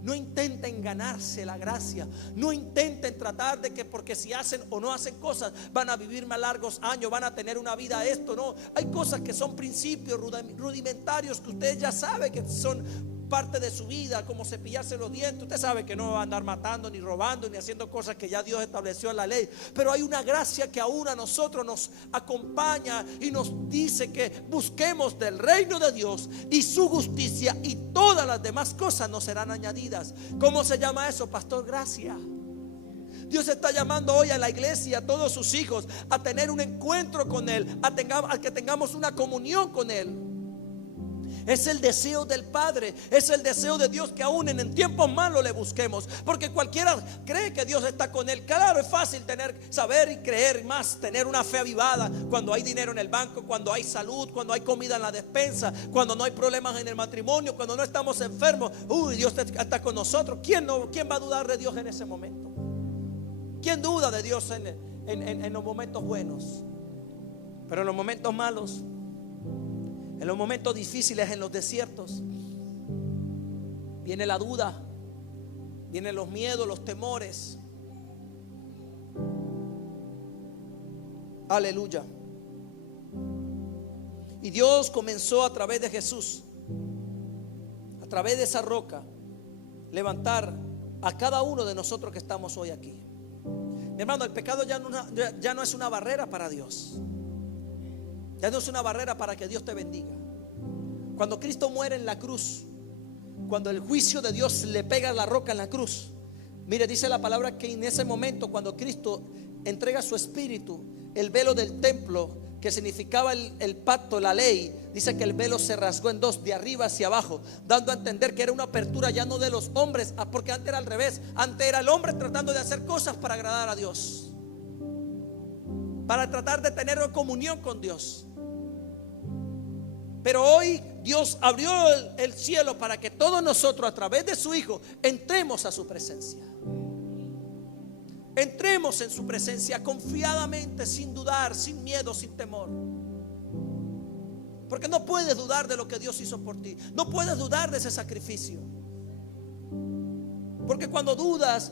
no intenten ganarse la gracia, no intenten tratar de que porque si hacen o no hacen cosas van a vivir más largos años, van a tener una vida esto. No, hay cosas que son principios rudimentarios que usted ya sabe que son parte de su vida, como cepillarse los dientes. Usted sabe que no va a andar matando, ni robando, ni haciendo cosas que ya Dios estableció en la ley. Pero hay una gracia que aún a nosotros nos acompaña y nos dice que busquemos del reino de Dios y su justicia, y todas las demás cosas nos serán añadidas. ¿Cómo se llama eso, pastor? Gracia. Dios está llamando hoy a la iglesia, a todos sus hijos, a tener un encuentro con Él, a que tengamos una comunión con Él. Es el deseo del Padre, es el deseo de Dios que aún en tiempos malos le busquemos. Porque cualquiera cree que Dios está con él. Claro, es fácil saber y creer más, tener una fe avivada cuando hay dinero en el banco, cuando hay salud, cuando hay comida en la despensa, cuando no hay problemas en el matrimonio, cuando no estamos enfermos. Dios está con nosotros. ¿Quién va a dudar de Dios en ese momento? ¿Quién duda de Dios en los momentos buenos? Pero en los momentos malos, en los momentos difíciles, en los desiertos, viene la duda, vienen los miedos, los temores. Aleluya. Y Dios comenzó a través de Jesús, a través de esa roca, levantar a cada uno de nosotros que estamos hoy aquí. Mi hermano, el pecado ya no es una barrera para Dios. Ya no es una barrera para que Dios te bendiga. Cuando Cristo muere en la cruz, cuando el juicio de Dios le pega a la roca en la cruz, mire, dice la palabra que en ese momento, cuando Cristo entrega su espíritu, el velo del templo, que significaba el pacto, la ley, dice que el velo se rasgó en dos, de arriba hacia abajo, dando a entender que era una apertura ya no de los hombres, porque antes era al revés. Antes era el hombre tratando de hacer cosas para agradar a Dios, para tratar de tener una comunión con Dios. Pero hoy Dios abrió el cielo para que todos nosotros, a través de su Hijo, entremos a su presencia. Entremos en su presencia confiadamente, sin dudar, sin miedo, sin temor. Porque no puedes dudar de lo que Dios hizo por ti. No puedes dudar de ese sacrificio. Porque cuando dudas,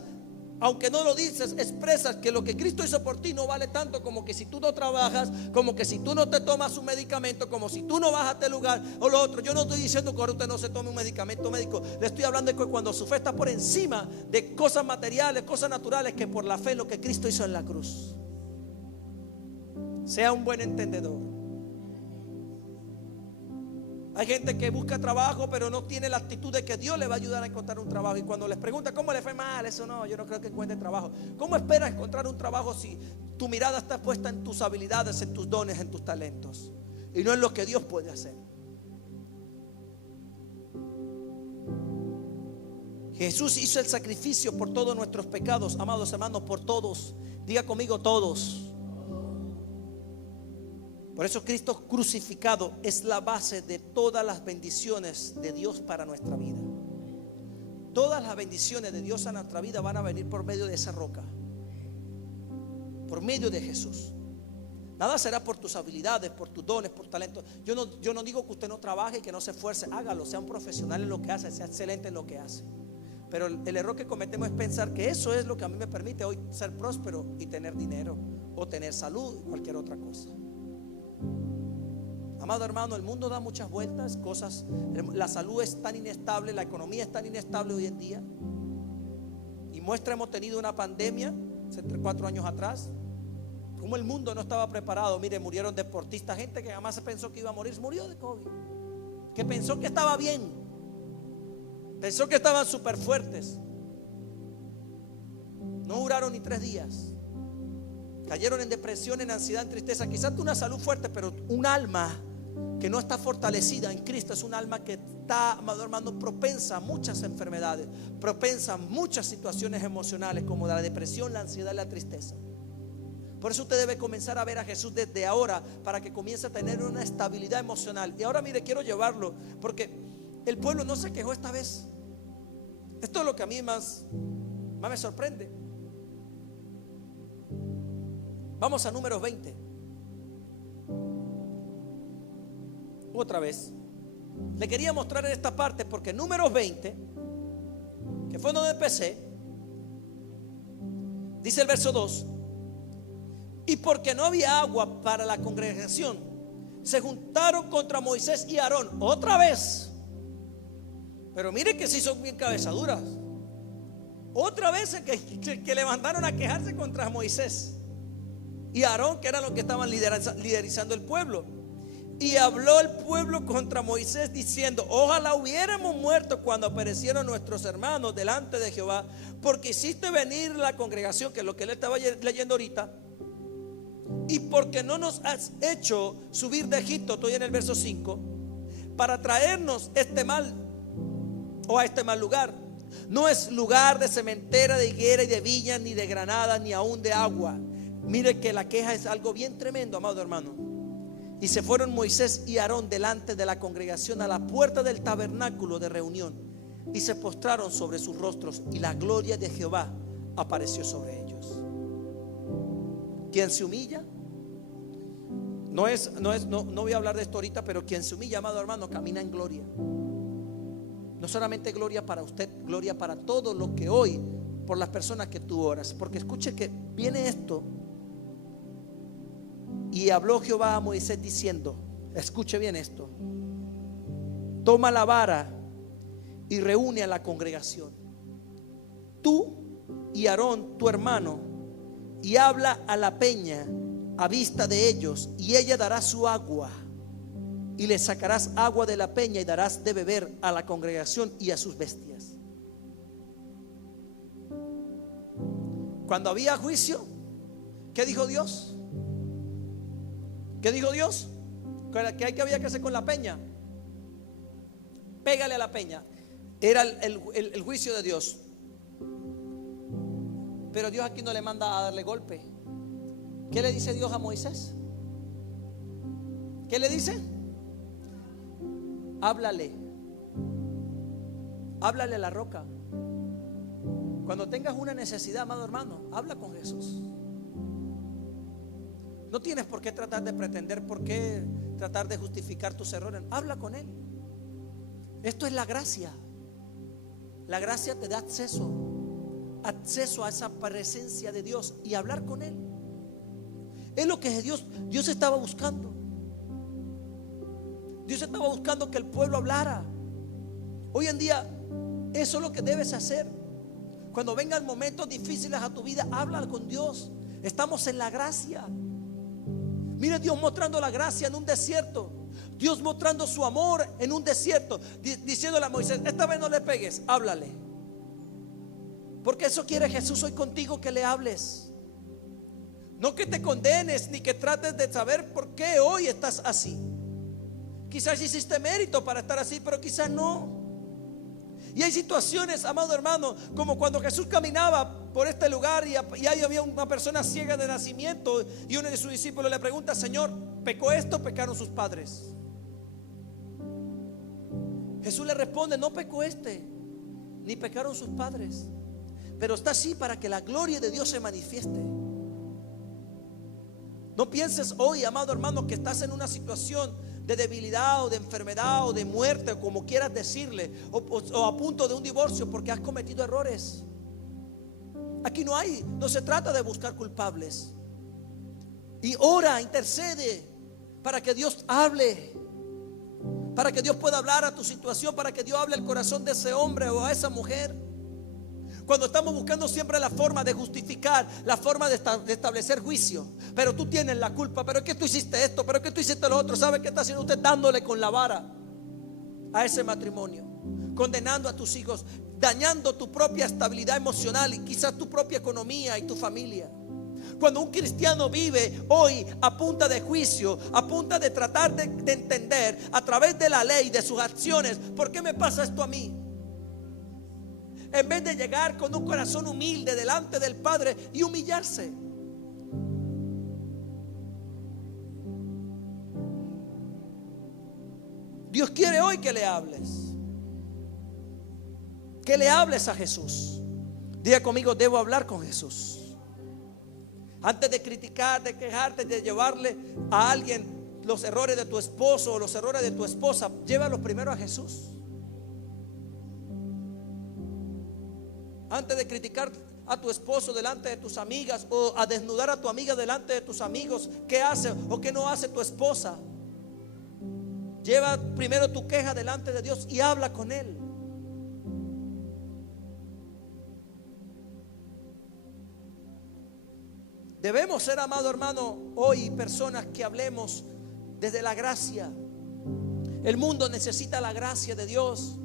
aunque no lo dices, expresas que lo que Cristo hizo por ti no vale tanto, como que si tú no trabajas, como que si tú no te tomas un medicamento, como si tú no vas a este lugar o lo otro. Yo no estoy diciendo que ahora usted no se tome un medicamento médico. Le estoy hablando de que cuando su fe está por encima de cosas materiales, cosas naturales, que por la fe en lo que Cristo hizo en la cruz. Sea un buen entendedor. Hay gente que busca trabajo, pero no tiene la actitud de que Dios le va a ayudar a encontrar un trabajo. Y cuando les pregunta cómo le fue mal, eso no, yo no creo que encuentre trabajo. ¿Cómo esperas encontrar un trabajo si tu mirada está puesta en tus habilidades, en tus dones, en tus talentos, y no en lo que Dios puede hacer? Jesús hizo el sacrificio por todos nuestros pecados, amados hermanos, por todos. Diga conmigo, todos. Por eso Cristo crucificado es la base de todas las bendiciones de Dios para nuestra vida. Todas las bendiciones de Dios a nuestra vida van a venir por medio de esa roca, por medio de Jesús. Nada será por tus habilidades, por tus dones, por talentos. Yo no digo que usted no trabaje y que no se esfuerce. Hágalo, sea un profesional en lo que hace, sea excelente en lo que hace. Pero el error que cometemos es pensar que eso es lo que a mí me permite hoy ser próspero y tener dinero, o tener salud, o cualquier otra cosa. Amado hermano, el mundo da muchas vueltas, cosas. La salud es tan inestable, la economía es tan inestable hoy en día. Y muestra, hemos tenido una pandemia hace 4 años atrás. Como el mundo no estaba preparado. Mire, murieron deportistas, gente que jamás se pensó que iba a morir, murió de COVID. Que pensó que estaba bien, pensó que estaban súper fuertes. No duraron ni 3 días. Cayeron en depresión, en ansiedad, en tristeza. Quizás tú una salud fuerte, pero un alma que no está fortalecida en Cristo es un alma que está, amado hermano, propensa a muchas enfermedades, propensa a muchas situaciones emocionales, como la depresión, la ansiedad y la tristeza. Por eso usted debe comenzar a ver a Jesús desde ahora, para que comience a tener una estabilidad emocional. Y ahora mire, quiero llevarlo, porque el pueblo no se quejó esta vez. Esto es lo que a mí más me sorprende. Vamos a Números 20. Otra vez. Le quería mostrar en esta parte, porque Números 20, que fue donde empecé, dice el verso 2: y porque no había agua para la congregación, se juntaron contra Moisés y Aarón. Otra vez. Pero mire que sí son bien cabezaduras. Otra vez que levantaron a quejarse contra Moisés y Aarón, que eran los que estaban liderizando el pueblo. Y habló el pueblo contra Moisés diciendo: ojalá hubiéramos muerto cuando aparecieron nuestros hermanos delante de Jehová, porque hiciste venir la congregación, que es lo que él estaba leyendo ahorita, y porque no nos has hecho subir de Egipto, estoy en el verso 5, para traernos este mal, o a este mal lugar. No es lugar de sementera, de higuera y de viña, ni de granada, ni aún de agua. Mire que la queja es algo bien tremendo, amado hermano. Y se fueron Moisés y Aarón delante de la congregación a la puerta del tabernáculo de reunión, y se postraron sobre sus rostros, y la gloria de Jehová apareció sobre ellos. Quien se humilla, no voy a hablar de esto ahorita, pero quien se humilla, amado hermano, camina en gloria. No solamente gloria para usted, gloria para todo lo que hoy, por las personas que tú oras. Porque escuche que viene esto. Y habló Jehová a Moisés diciendo, escuche bien esto: toma la vara y reúne a la congregación, tú y Aarón tu hermano, y habla a la peña a vista de ellos, y ella dará su agua. y le sacarás agua de la peña y darás de beber a la congregación y a sus bestias. Cuando había juicio, ¿qué dijo Dios? ¿Qué dijo Dios? ¿Qué había que hacer con la peña? Pégale a la peña. Era el juicio de Dios. Pero Dios aquí no le manda a darle golpe. ¿Qué le dice Dios a Moisés? ¿Qué le dice? Háblale. Háblale a la roca. Cuando tengas una necesidad, amado hermano, habla con Jesús. No tienes por qué tratar de pretender, por qué tratar de justificar tus errores. Habla con Él. Esto es la gracia. La gracia te da acceso a esa presencia de Dios y hablar con Él. Es lo que Dios estaba buscando. Dios estaba buscando que el pueblo hablara. Hoy en día eso es lo que debes hacer. Cuando vengan momentos difíciles a tu vida, habla con Dios. Estamos en la gracia. Mira Dios mostrando la gracia en un desierto. Dios mostrando su amor en un desierto, diciéndole a Moisés: esta vez no le pegues, háblale. Porque eso quiere Jesús hoy contigo, que le hables. No que te condenes ni que trates de saber por qué hoy estás así. Quizás hiciste mérito para estar así, pero quizás no. Y hay situaciones, amado hermano, como cuando Jesús caminaba por este lugar y ahí había una persona ciega de nacimiento, y uno de sus discípulos le pregunta: Señor, ¿pecó esto o pecaron sus padres? Jesús le responde: no pecó ni pecaron sus padres, pero está así para que la gloria de Dios se manifieste. No pienses hoy, amado hermano, que estás en una situación de debilidad o de enfermedad o de muerte, o como quieras decirle, o a punto de un divorcio porque has cometido errores. Aquí no se trata de buscar culpables. Y ora, intercede para que Dios hable, para que Dios pueda hablar a tu situación, para que Dios hable al corazón de ese hombre o a esa mujer. Cuando estamos buscando siempre la forma de justificar, la forma de establecer juicio, pero tú tienes la culpa, pero es que tú hiciste esto, pero es que tú hiciste lo otro. ¿Sabe qué está haciendo usted? Dándole con la vara a ese matrimonio, condenando a tus hijos, dañando tu propia estabilidad emocional y quizás tu propia economía y tu familia. Cuando un cristiano vive hoy a punta de juicio, a punta de tratar de entender a través de la ley, de sus acciones, ¿por qué me pasa esto a mí? En vez de llegar con un corazón humilde delante del Padre y humillarse. Dios quiere hoy que le hables. Que le hables a Jesús. Diga conmigo: debo hablar con Jesús. Antes de criticar, de quejarte, de llevarle a alguien los errores de tu esposo o los errores de tu esposa, llévalos primero a Jesús. Antes de criticar a tu esposo delante de tus amigas, o a desnudar a tu amiga delante de tus amigos, ¿qué hace o qué no hace tu esposa? Lleva primero tu queja delante de Dios y habla con Él. Debemos ser, amado hermano, hoy personas que hablemos desde la gracia. El mundo necesita la gracia de Dios.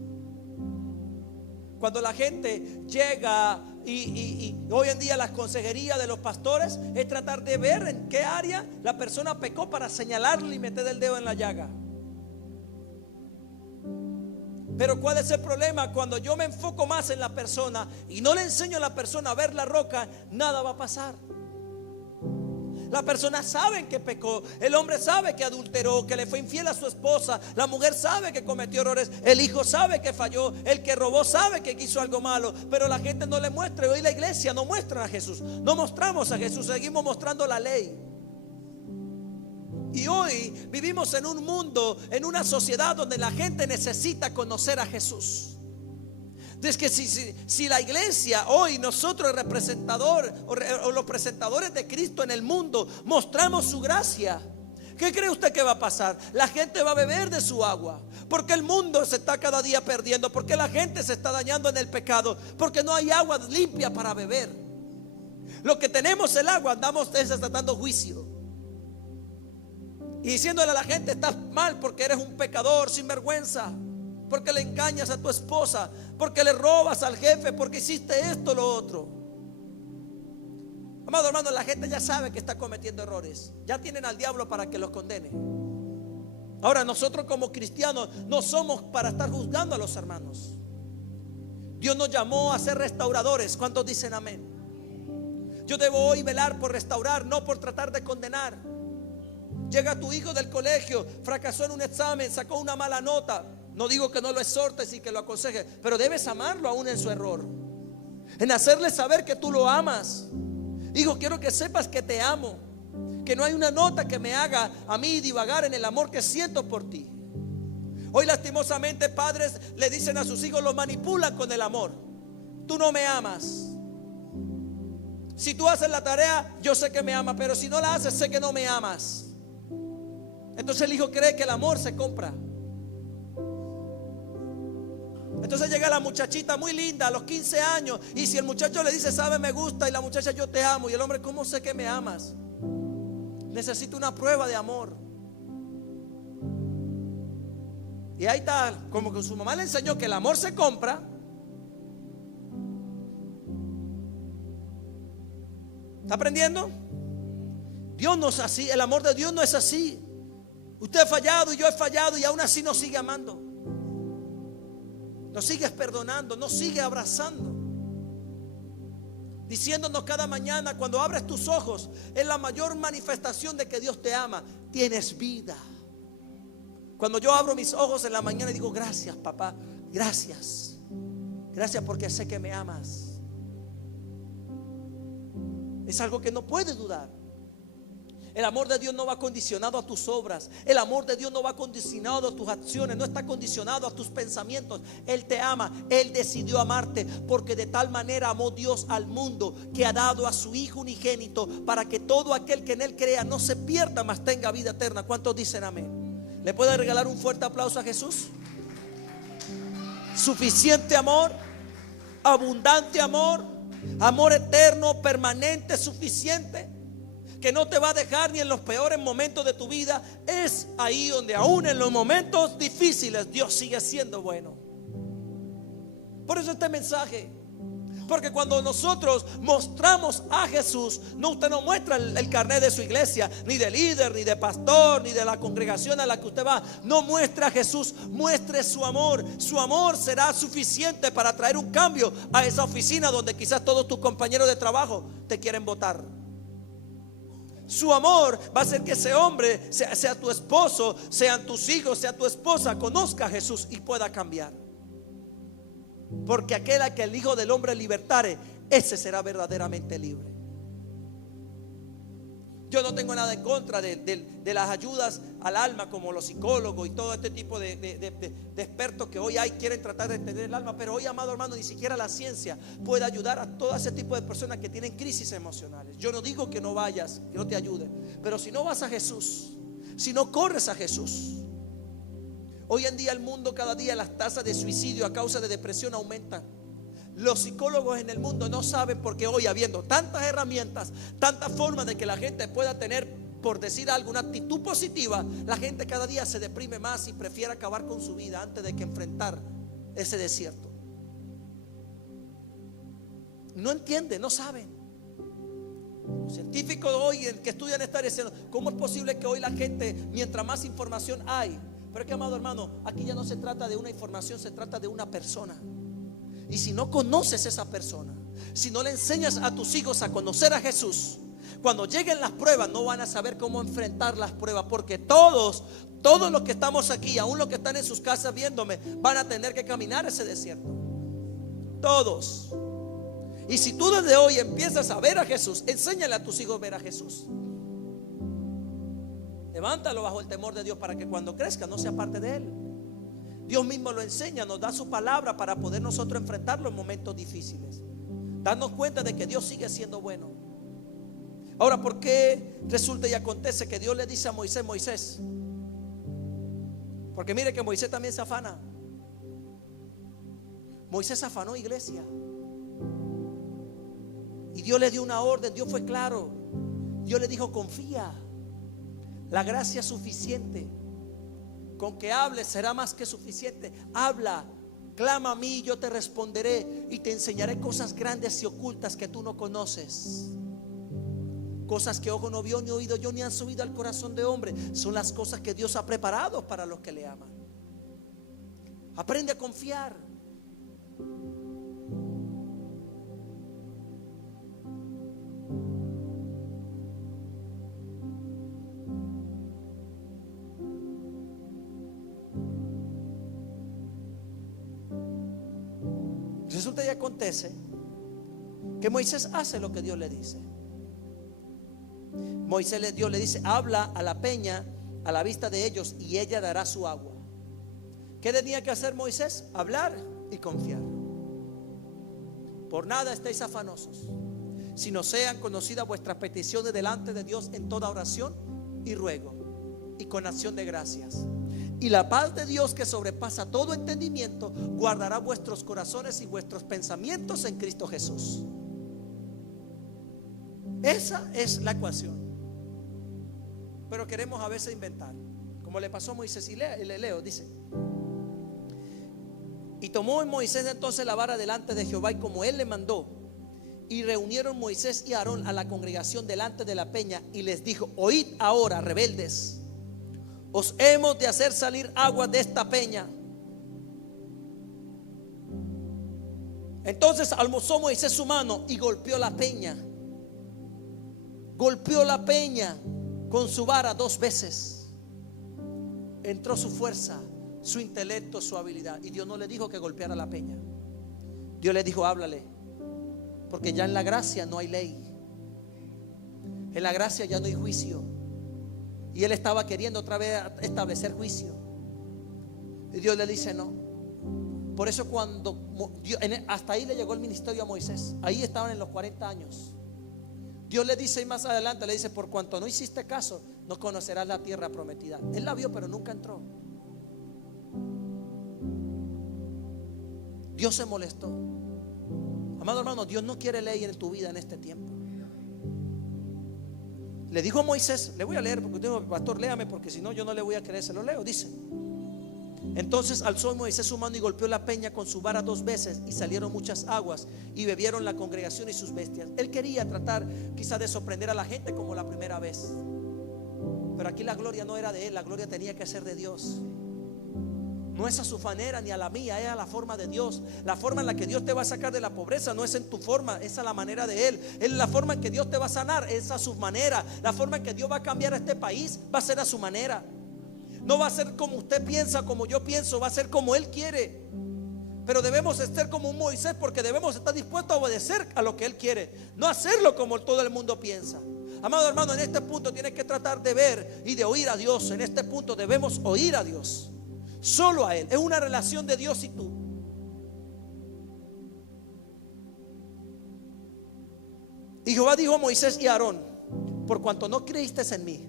Cuando la gente llega y hoy en día las consejerías de los pastores es tratar de ver en qué área la persona pecó para señalarle y meter el dedo en la llaga. Pero ¿cuál es el problema? Cuando yo me enfoco más en la persona y no le enseño a la persona a ver la roca, nada va a pasar. La persona sabe que pecó, el hombre sabe que adulteró, que le fue infiel a su esposa, la mujer sabe que cometió errores, el hijo sabe que falló, el que robó sabe que hizo algo malo, pero la gente no le muestra. Hoy la iglesia no muestra a Jesús, no mostramos a Jesús, seguimos mostrando la ley. Y hoy vivimos en un mundo, en una sociedad donde la gente necesita conocer a Jesús. Es que si la iglesia hoy, nosotros el representador o los presentadores de Cristo en el mundo, mostramos su gracia, ¿qué cree usted que va a pasar? La gente va a beber de su agua, porque el mundo se está cada día perdiendo, porque la gente se está dañando en el pecado, porque no hay agua limpia para beber. Lo que tenemos el agua, andamos desatando juicio. y diciéndole a la gente: estás mal porque eres un pecador sin vergüenza, porque le engañas a tu esposa, porque le robas al jefe, porque hiciste esto, lo otro. Amado hermano, la gente ya sabe que está cometiendo errores. Ya tienen al diablo para que los condene. Ahora nosotros como cristianos no somos para estar juzgando a los hermanos. Dios nos llamó a ser restauradores. ¿Cuántos dicen amén? Yo debo hoy velar por restaurar, no por tratar de condenar. Llega tu hijo del colegio, fracasó en un examen, sacó una mala nota. No digo que no lo exhortes y que lo aconsejes, pero debes amarlo aún en su error, en hacerle saber que tú lo amas. Hijo, quiero que sepas que te amo, que no hay una nota que me haga a mí divagar en el amor que siento por ti. Hoy lastimosamente padres le dicen a sus hijos, los manipulan con el amor: tú no me amas. Si tú haces la tarea, yo sé que me amas, pero si no la haces, sé que no me amas. Entonces el hijo cree que el amor se compra. Entonces llega la muchachita muy linda a los 15 años, y si el muchacho le dice: sabe, me gusta, y la muchacha: yo te amo, y el hombre: ¿cómo sé que me amas? Necesito una prueba de amor. Y ahí está, como que su mamá le enseñó que el amor se compra. ¿Está aprendiendo? Dios no es así, el amor de Dios no es así. Usted ha fallado y yo he fallado, y aún así nos sigue amando, nos sigue perdonando, nos sigue abrazando, diciéndonos cada mañana: cuando abres tus ojos, es la mayor manifestación de que Dios te ama. Tienes vida. Cuando yo abro mis ojos en la mañana y digo: gracias, papá, gracias, gracias porque sé que me amas. Es algo que no puedes dudar. El amor de Dios no va condicionado a tus obras. El amor de Dios no va condicionado a tus acciones. No está condicionado a tus pensamientos. Él te ama. Él decidió amarte, porque de tal manera amó Dios al mundo, que ha dado a su Hijo unigénito, para que todo aquel que en Él crea no se pierda, mas tenga vida eterna. ¿Cuántos dicen amén? ¿Le puede regalar un fuerte aplauso a Jesús? Suficiente amor, abundante amor, amor eterno, permanente, suficiente, que no te va a dejar ni en los peores momentos de tu vida. Es ahí donde aún en los momentos difíciles Dios sigue siendo bueno. Por eso este mensaje, porque cuando nosotros mostramos a Jesús, no, usted no muestra el carnet de su iglesia, ni de líder, ni de pastor, ni de la congregación a la que usted va. No muestra a Jesús, muestre su amor. Su amor será suficiente para traer un cambio a esa oficina donde quizás todos tus compañeros de trabajo te quieren votar. Su amor va a hacer que ese hombre, sea tu esposo, sean tus hijos, sea tu esposa, conozca a Jesús y pueda cambiar. Porque aquel a que el Hijo del Hombre libertare, ese será verdaderamente libre. Yo no tengo nada en contra de las ayudas al alma, como los psicólogos y todo este tipo de expertos que hoy hay, quieren tratar de entender el alma. Pero hoy, amado hermano, ni siquiera la ciencia puede ayudar a todo ese tipo de personas que tienen crisis emocionales. Yo no digo que no vayas, que no te ayude, pero si no vas a Jesús, si no corres a Jesús. Hoy en día el mundo, cada día las tasas de suicidio a causa de depresión aumentan. Los psicólogos en el mundo no saben, porque hoy, habiendo tantas herramientas, tantas formas de que la gente pueda tener, por decir algo, una actitud positiva, la gente cada día se deprime más y prefiere acabar con su vida antes de que enfrentar ese desierto. No entienden, no saben. Los científicos hoy que estudian esta área dicen: ¿cómo es posible que hoy la gente, mientras más información hay? Pero es que, amado hermano, aquí ya no se trata de una información, se trata de una persona. Y si no conoces a esa persona, si no le enseñas a tus hijos a conocer a Jesús, cuando lleguen las pruebas no van a saber cómo enfrentar las pruebas. Porque todos los que estamos aquí, aún los que están en sus casas viéndome, van a tener que caminar ese desierto. Todos. Y si tú desde hoy empiezas a ver a Jesús, enséñale a tus hijos a ver a Jesús. Levántalo bajo el temor de Dios, para que cuando crezca no sea parte de él. Dios mismo lo enseña, nos da su palabra para poder nosotros enfrentar los momentos difíciles, darnos cuenta de que Dios sigue siendo bueno. Ahora, ¿por qué resulta y acontece que Dios le dice a Moisés: Moisés? Porque mire que Moisés también se afana. Moisés se afanó, iglesia, y Dios le dio una orden. Dios fue claro. Dios le dijo: confía. La gracia es suficiente. Con que hables será más que suficiente. Habla, clama a mí y yo te responderé y te enseñaré cosas grandes y ocultas que tú no conoces. Cosas que ojo no vio, ni oído yo, ni han subido al corazón de hombre. Son las cosas que Dios ha preparado para los que le aman. Aprende a confiar. Resulta y acontece que Moisés hace lo que Dios le dice. Dios le dice: habla a la peña a la vista de ellos y ella dará su agua. ¿Qué tenía que hacer Moisés? Hablar y confiar. Por nada estéis afanosos, sino sean conocidas vuestras peticiones delante de Dios en toda oración y ruego y con acción de gracias. Y la paz de Dios, que sobrepasa todo entendimiento, guardará vuestros corazones y vuestros pensamientos en Cristo Jesús. Esa es la ecuación. Pero queremos a veces inventar, como le pasó a Moisés. Y le leo, dice: y tomó Moisés entonces la vara delante de Jehová, y como él le mandó, y reunieron Moisés y Aarón a la congregación delante de la peña, y les dijo: oíd ahora, rebeldes, os hemos de hacer salir agua de esta peña. Entonces alzó Moisés su mano y golpeó la peña. Golpeó la peña con su vara 2 veces. Entró su fuerza, su intelecto, su habilidad. Y Dios no le dijo que golpeara la peña. Dios le dijo: háblale, porque ya en la gracia no hay ley. En la gracia ya no hay juicio. Y él estaba queriendo otra vez establecer juicio. Y Dios le dice: no. Por eso cuando hasta ahí le llegó el ministerio a Moisés. Ahí estaban en los 40 años. Dios le dice, y más adelante le dice: por cuanto no hiciste caso, no conocerás la tierra prometida. Él la vio, pero nunca entró. Dios se molestó. Amado hermano, Dios no quiere ley en tu vida en este tiempo. Le dijo a Moisés, le voy a leer porque usted dijo: pastor, léame, porque si no yo no le voy a creer. Se lo leo, dice: entonces alzó Moisés su mano y golpeó la peña con su vara 2 veces, y salieron muchas aguas, y bebieron la congregación y sus bestias. Él quería tratar quizás de sorprender a la gente como la primera vez, pero aquí la gloria no era de él, la gloria tenía que ser de Dios. No es a su manera ni a la mía, es a la forma de Dios. La forma en la que Dios te va a sacar de la pobreza no es en tu forma, es a la manera de Él. Es la forma en que Dios te va a sanar, es a su manera. La forma en que Dios va a cambiar a este país va a ser a su manera. No va a ser como usted piensa, como yo pienso, va a ser como Él quiere. Pero debemos estar como un Moisés, porque debemos estar dispuestos a obedecer a lo que Él quiere, no hacerlo como todo el mundo piensa. Amado hermano, en este punto tienes que tratar de ver y de oír a Dios. En este punto debemos oír a Dios, solo a Él. Es una relación de Dios y tú. Y Jehová dijo a Moisés y a Aarón: por cuanto no creíste en mí,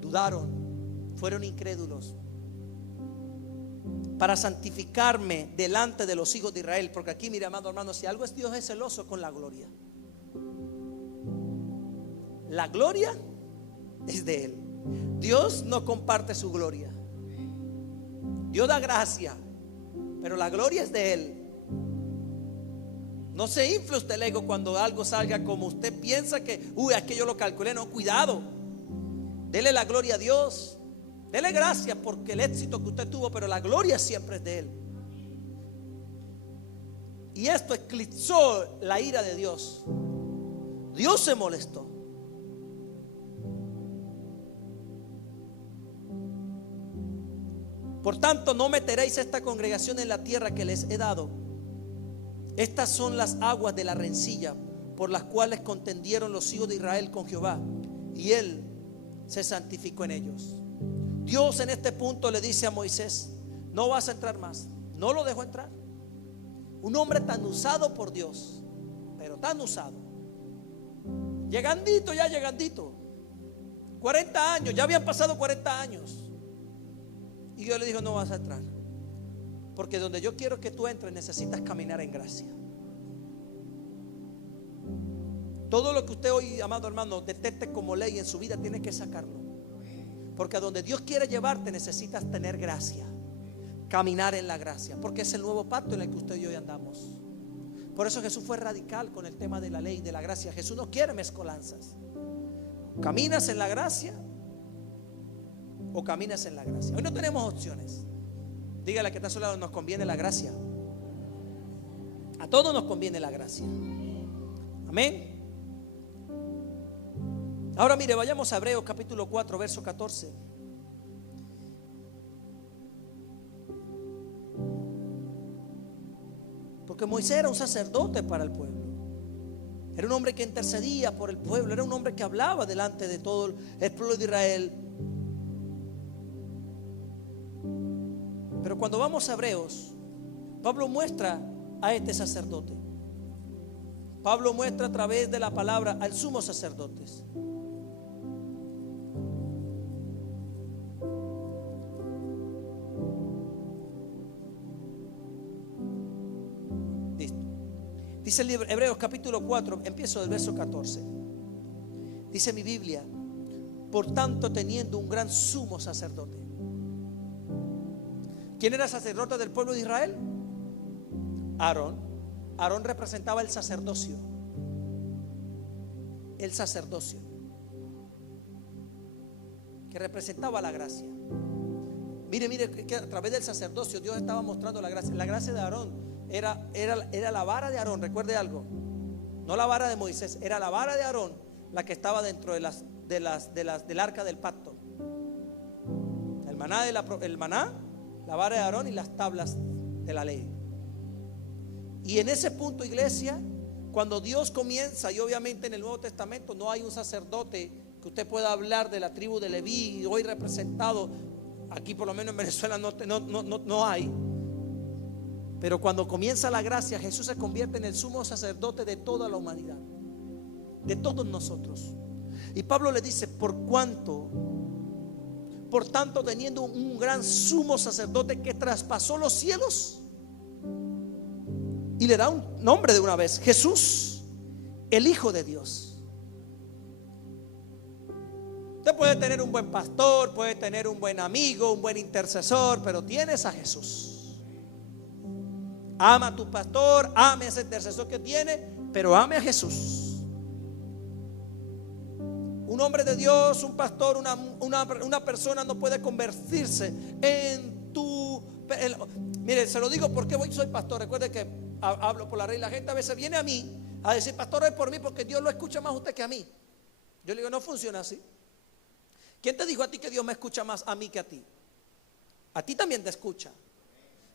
dudaron, fueron incrédulos, para santificarme delante de los hijos de Israel. Porque aquí, mire, amado hermano, si algo es Dios, es celoso con la gloria. La gloria es de Él. Dios no comparte su gloria. Dios da gracia, pero la gloria es de Él. No se infle usted el ego cuando algo salga como usted piensa que, aquello lo calculé. No, cuidado. Dele la gloria a Dios. Dele gracias porque el éxito que usted tuvo, pero la gloria siempre es de Él. Y esto eclipsó la ira de Dios. Dios se molestó. Por tanto, no meteréis esta congregación en la tierra que les he dado. Estas son las aguas de la rencilla, por las cuales contendieron los hijos de Israel con Jehová, y Él se santificó en ellos. Dios en este punto le dice a Moisés: no vas a entrar más. No lo dejó entrar. Un hombre tan usado por Dios, pero tan usado, llegandito, 40 años, ya habían pasado 40 años. Y Dios le dijo: no vas a entrar, porque donde yo quiero que tú entres necesitas caminar en gracia. Todo lo que usted hoy, amado hermano, detecte como ley en su vida, tiene que sacarlo. Porque a donde Dios quiere llevarte necesitas tener gracia, caminar en la gracia, porque es el nuevo pacto en el que usted y yo hoy andamos. Por eso Jesús fue radical con el tema de la ley, de la gracia. Jesús no quiere mezcolanzas. ¿Caminas en la gracia o caminas en la gracia? Hoy no tenemos opciones. Dígale que está a su lado, nos conviene la gracia. A todos nos conviene la gracia. Amén. Ahora mire, vayamos a Hebreos capítulo 4, verso 14. Porque Moisés era un sacerdote para el pueblo. Era un hombre que intercedía por el pueblo. Era un hombre que hablaba delante de todo el pueblo de Israel. Pero cuando vamos a Hebreos, Pablo muestra a este sacerdote. Pablo muestra a través de la palabra al sumo sacerdote. Dice el libro Hebreos capítulo 4, empiezo del verso 14. Dice mi Biblia: por tanto, teniendo un gran sumo sacerdote. ¿Quién era sacerdote del pueblo de Israel? Aarón. Aarón representaba el sacerdocio. El sacerdocio, que representaba la gracia. Mire que a través del sacerdocio Dios estaba mostrando la gracia. La gracia de Aarón era la vara de Aarón. Recuerde algo, no la vara de Moisés, era la vara de Aarón la que estaba dentro del arca del pacto. El maná, la vara de Aarón y las tablas de la ley. Y en ese punto, iglesia, cuando Dios comienza, y obviamente en el Nuevo Testamento no hay un sacerdote que usted pueda hablar de la tribu de Leví, hoy representado aquí, por lo menos en Venezuela no hay. Pero cuando comienza la gracia, Jesús se convierte en el sumo sacerdote de toda la humanidad, de todos nosotros. Y Pablo le dice: por tanto, teniendo un gran sumo sacerdote que traspasó los cielos. Y le da un nombre de una vez: Jesús, el Hijo de Dios. Usted puede tener un buen pastor, puede tener un buen amigo, un buen intercesor, pero tienes a Jesús. Ama a tu pastor, ame a ese intercesor que tiene, pero ame a Jesús. Un hombre de Dios, un pastor, una persona no puede convertirse en tu... Mire, se lo digo porque hoy soy pastor. Recuerde que hablo por la red. La gente a veces viene a mí a decir: pastor, ore por mí porque Dios lo escucha más a usted que a mí. Yo le digo: no funciona así. ¿Quién te dijo a ti que Dios me escucha más a mí que a ti? A ti también te escucha.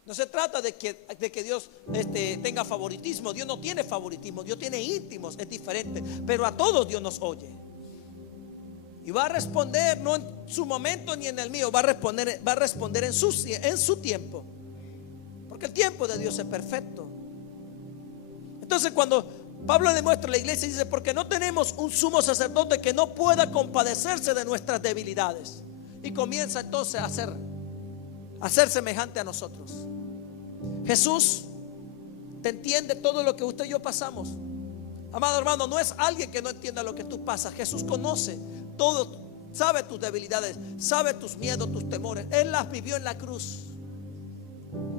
No se trata de que Dios tenga favoritismo. Dios no tiene favoritismo. Dios tiene íntimos, es diferente. Pero a todos Dios nos oye. Y va a responder no en su momento ni en el mío. Va a responder en su tiempo. Porque el tiempo de Dios es perfecto. Entonces, cuando Pablo le muestra a la iglesia, dice: porque no tenemos un sumo sacerdote que no pueda compadecerse de nuestras debilidades. Y comienza entonces a ser semejante a nosotros. Jesús te entiende todo lo que usted y yo pasamos. Amado hermano, no es alguien que no entienda lo que tú pasas. Jesús conoce todo, sabe tus debilidades, sabe tus miedos, tus temores. Él las vivió en la cruz.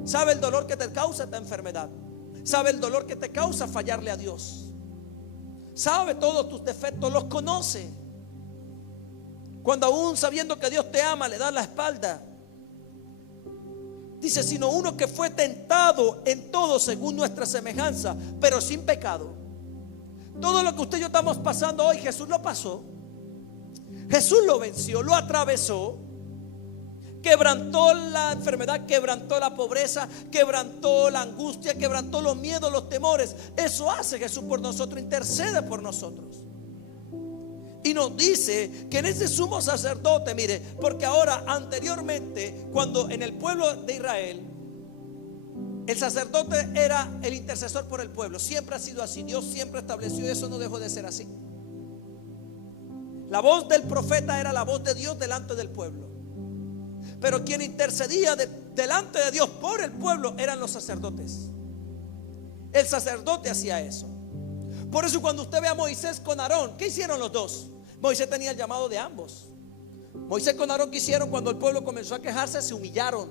Sabe el dolor que te causa esta enfermedad. Sabe el dolor que te causa fallarle a Dios. Sabe todos tus defectos, los conoce. Cuando aún sabiendo que Dios te ama, le das la espalda. Dice: sino uno que fue tentado en todo según nuestra semejanza, pero sin pecado. Todo lo que usted y yo estamos pasando hoy, Jesús lo pasó. Jesús lo venció, lo atravesó. Quebrantó la enfermedad, quebrantó la pobreza, quebrantó la angustia, quebrantó los miedos, los temores. Eso hace Jesús por nosotros, intercede por nosotros. Y nos dice que en ese sumo sacerdote, mire, porque ahora anteriormente, cuando en el pueblo de Israel, el sacerdote era el intercesor por el pueblo. Siempre ha sido así. Dios siempre estableció eso, no dejó de ser así. La voz del profeta era la voz de Dios delante del pueblo. Pero quien intercedía delante de Dios por el pueblo eran los sacerdotes. El sacerdote hacía eso. Por eso cuando usted ve a Moisés con Aarón, ¿qué hicieron los dos? Moisés tenía el llamado de ambos. Moisés con Aarón, ¿qué hicieron? Cuando el pueblo comenzó a quejarse, se humillaron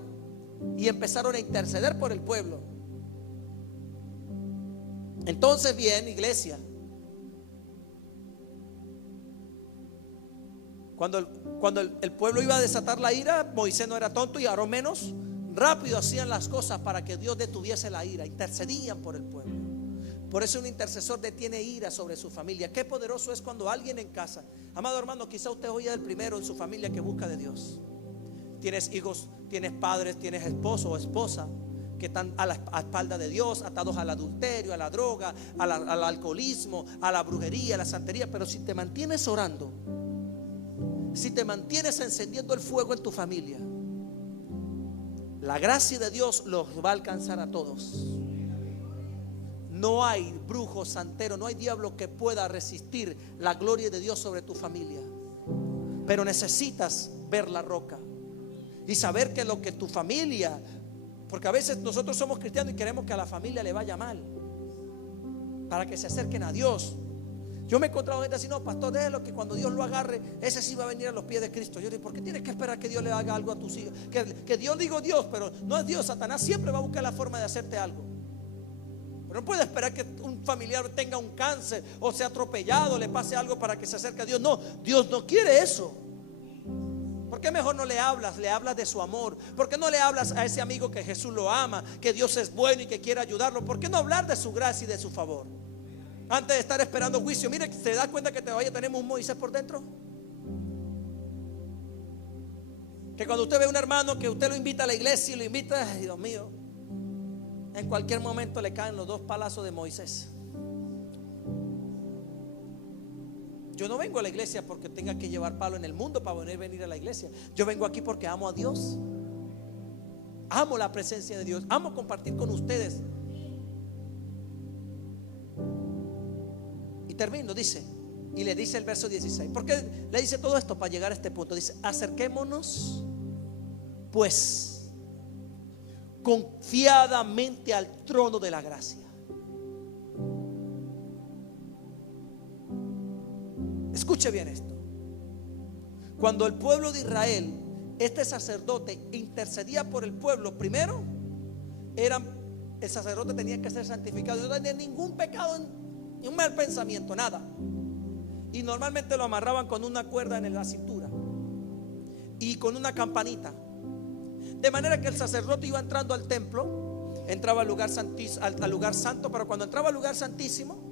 y empezaron a interceder por el pueblo. Entonces bien, iglesia, cuando el pueblo iba a desatar la ira, Moisés no era tonto y Aarón menos. Rápido hacían las cosas para que Dios detuviese la ira. Intercedían por el pueblo. Por eso un intercesor detiene ira sobre su familia. Qué poderoso es cuando alguien en casa, amado hermano, quizá usted hoy es el primero en su familia que busca de Dios. Tienes hijos, tienes padres, tienes esposo o esposa que están a la espalda de Dios, atados al adulterio, a la droga, al alcoholismo, a la brujería, a la santería. Pero si te mantienes orando, si te mantienes encendiendo el fuego en tu familia, la gracia de Dios los va a alcanzar a todos. No hay brujo, santero, no hay diablo que pueda resistir la gloria de Dios sobre tu familia. Pero necesitas ver la roca y saber que lo que tu familia, porque a veces nosotros somos cristianos y queremos que a la familia le vaya mal para que se acerquen a Dios. Yo me he encontrado gente así: no, pastor, déjelo que cuando Dios lo agarre, ese sí va a venir a los pies de Cristo. Yo digo: ¿por qué tienes que esperar que Dios le haga algo a tus hijos? Que Dios, digo Dios, pero no es Dios. Satanás siempre va a buscar la forma de hacerte algo. Pero no puede esperar que un familiar tenga un cáncer o sea atropellado, le pase algo para que se acerque a Dios. No, Dios no quiere eso. ¿Por qué mejor no le hablas? Le hablas de su amor. ¿Por qué no le hablas a ese amigo que Jesús lo ama, que Dios es bueno y que quiere ayudarlo? ¿Por qué no hablar de su gracia y de su favor? Antes de estar esperando juicio. Mire, ¿te das cuenta que todavía tenemos un Moisés por dentro? Que cuando usted ve a un hermano que usted lo invita a la iglesia y lo invita, ay, Dios mío, en cualquier momento le caen los dos palazos de Moisés. Yo no vengo a la iglesia porque tenga que llevar palo en el mundo para venir a la iglesia. Yo vengo aquí porque amo a Dios. Amo la presencia de Dios. Amo compartir con ustedes. Y termino, dice, y le dice el verso 16. ¿Por qué le dice todo esto? Para llegar a este punto. Dice: acerquémonos pues confiadamente al trono de la gracia. Escuche bien esto. Cuando el pueblo de Israel, este sacerdote intercedía por el pueblo, primero el sacerdote tenía que ser santificado. No tenía ningún pecado, ni un mal pensamiento, nada. Y normalmente lo amarraban con una cuerda en la cintura y con una campanita. De manera que el sacerdote iba entrando al templo, entraba al lugar santo, pero cuando entraba al lugar santísimo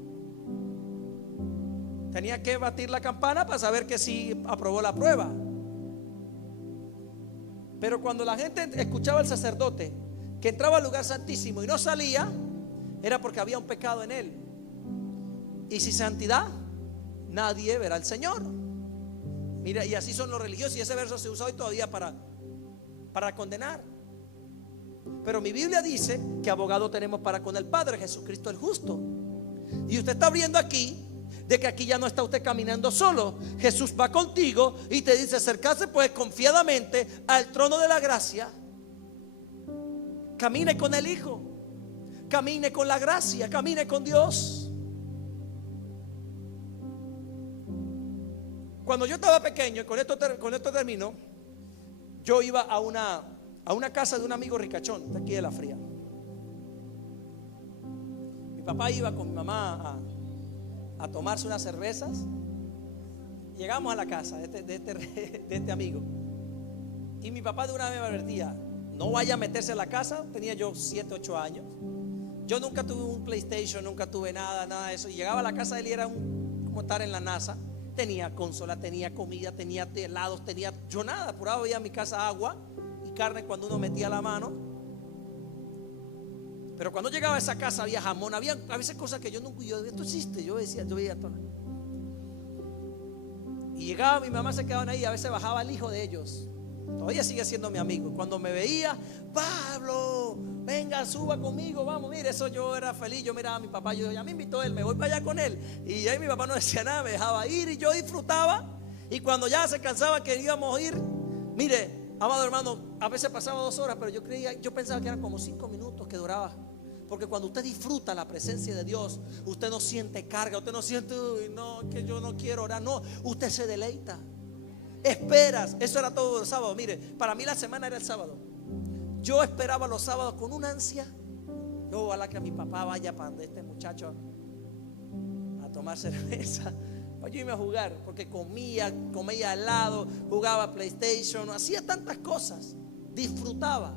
tenía que batir la campana para saber que sí aprobó la prueba. Pero cuando la gente escuchaba al sacerdote que entraba al lugar santísimo y no salía, era porque había un pecado en él. Y sin santidad nadie verá al Señor. Mira, y así son los religiosos. Y ese verso se usa hoy todavía para condenar. Pero mi Biblia dice que abogado tenemos para con el Padre, Jesucristo el justo. Y usted está abriendo aquí de que aquí ya no está usted caminando solo. Jesús va contigo y te dice: acercarse pues confiadamente al trono de la gracia. Camine con el Hijo, camine con la gracia, camine con Dios. Cuando yo estaba pequeño, con esto termino, yo iba a una casa de un amigo ricachón de aquí de La Fría. Mi papá iba con mi mamá a tomarse unas cervezas. Llegamos a la casa de este amigo, y mi papá de una vez me advertía: no vaya a meterse en la casa. Tenía yo 7, 8 años. Yo nunca tuve un PlayStation, nunca tuve nada de eso. Y llegaba a la casa de él y era como estar en la NASA. Tenía consola, tenía comida, tenía helados, yo nada. Apurado veía en mi casa agua y carne cuando uno metía la mano. Pero cuando llegaba a esa casa había jamón, había a veces cosas que esto existe. Yo veía todo. Y llegaba, mi mamá se quedaban ahí. A veces bajaba el hijo de ellos. Todavía sigue siendo mi amigo. Cuando me veía: Pablo, venga, suba conmigo, vamos. Mire, eso yo era feliz. Yo miraba a mi papá, yo ya me invitó él, me voy para allá con él. Y ahí mi papá no decía nada, me dejaba ir y yo disfrutaba. Y cuando ya se cansaba que íbamos a ir, mire, amado hermano, a veces pasaba 2 horas, pero yo pensaba que eran como 5 minutos que duraba. Porque cuando usted disfruta la presencia de Dios, usted no siente carga, usted no siente, uy, no, que yo no quiero orar. No, usted se deleita. Esperas. Eso era todo el sábado. Mire, para mí la semana era el sábado. Yo esperaba los sábados con una ansia. Yo, ojalá que mi papá vaya para donde este muchacho a tomar cerveza. Yo iba a jugar, porque comía al lado, jugaba PlayStation, hacía tantas cosas, disfrutaba.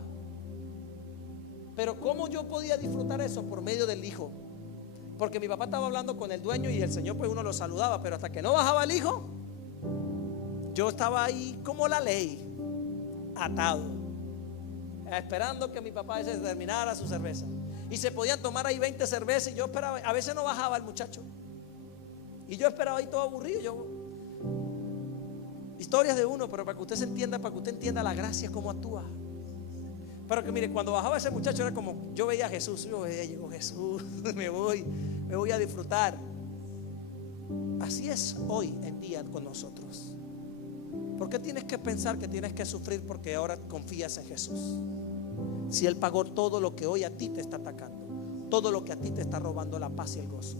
Pero ¿cómo yo podía disfrutar eso? Por medio del hijo. Porque mi papá estaba hablando con el dueño y el señor pues uno lo saludaba, pero hasta que no bajaba el hijo, yo estaba ahí como la ley, atado, esperando que mi papá se terminara su cerveza. Y se podían tomar ahí 20 cervezas y yo esperaba, a veces no bajaba el muchacho. Y yo esperaba ahí todo aburrido. Historias de uno, pero para que usted se entienda, para que usted entienda la gracia, cómo actúa. Pero que mire, cuando bajaba ese muchacho era como, yo veía a Jesús, yo veía, llegó Jesús, me voy a disfrutar. Así es hoy en día con nosotros. ¿Por qué tienes que pensar que tienes que sufrir porque ahora confías en Jesús? Si Él pagó todo lo que hoy a ti te está atacando, todo lo que a ti te está robando la paz y el gozo.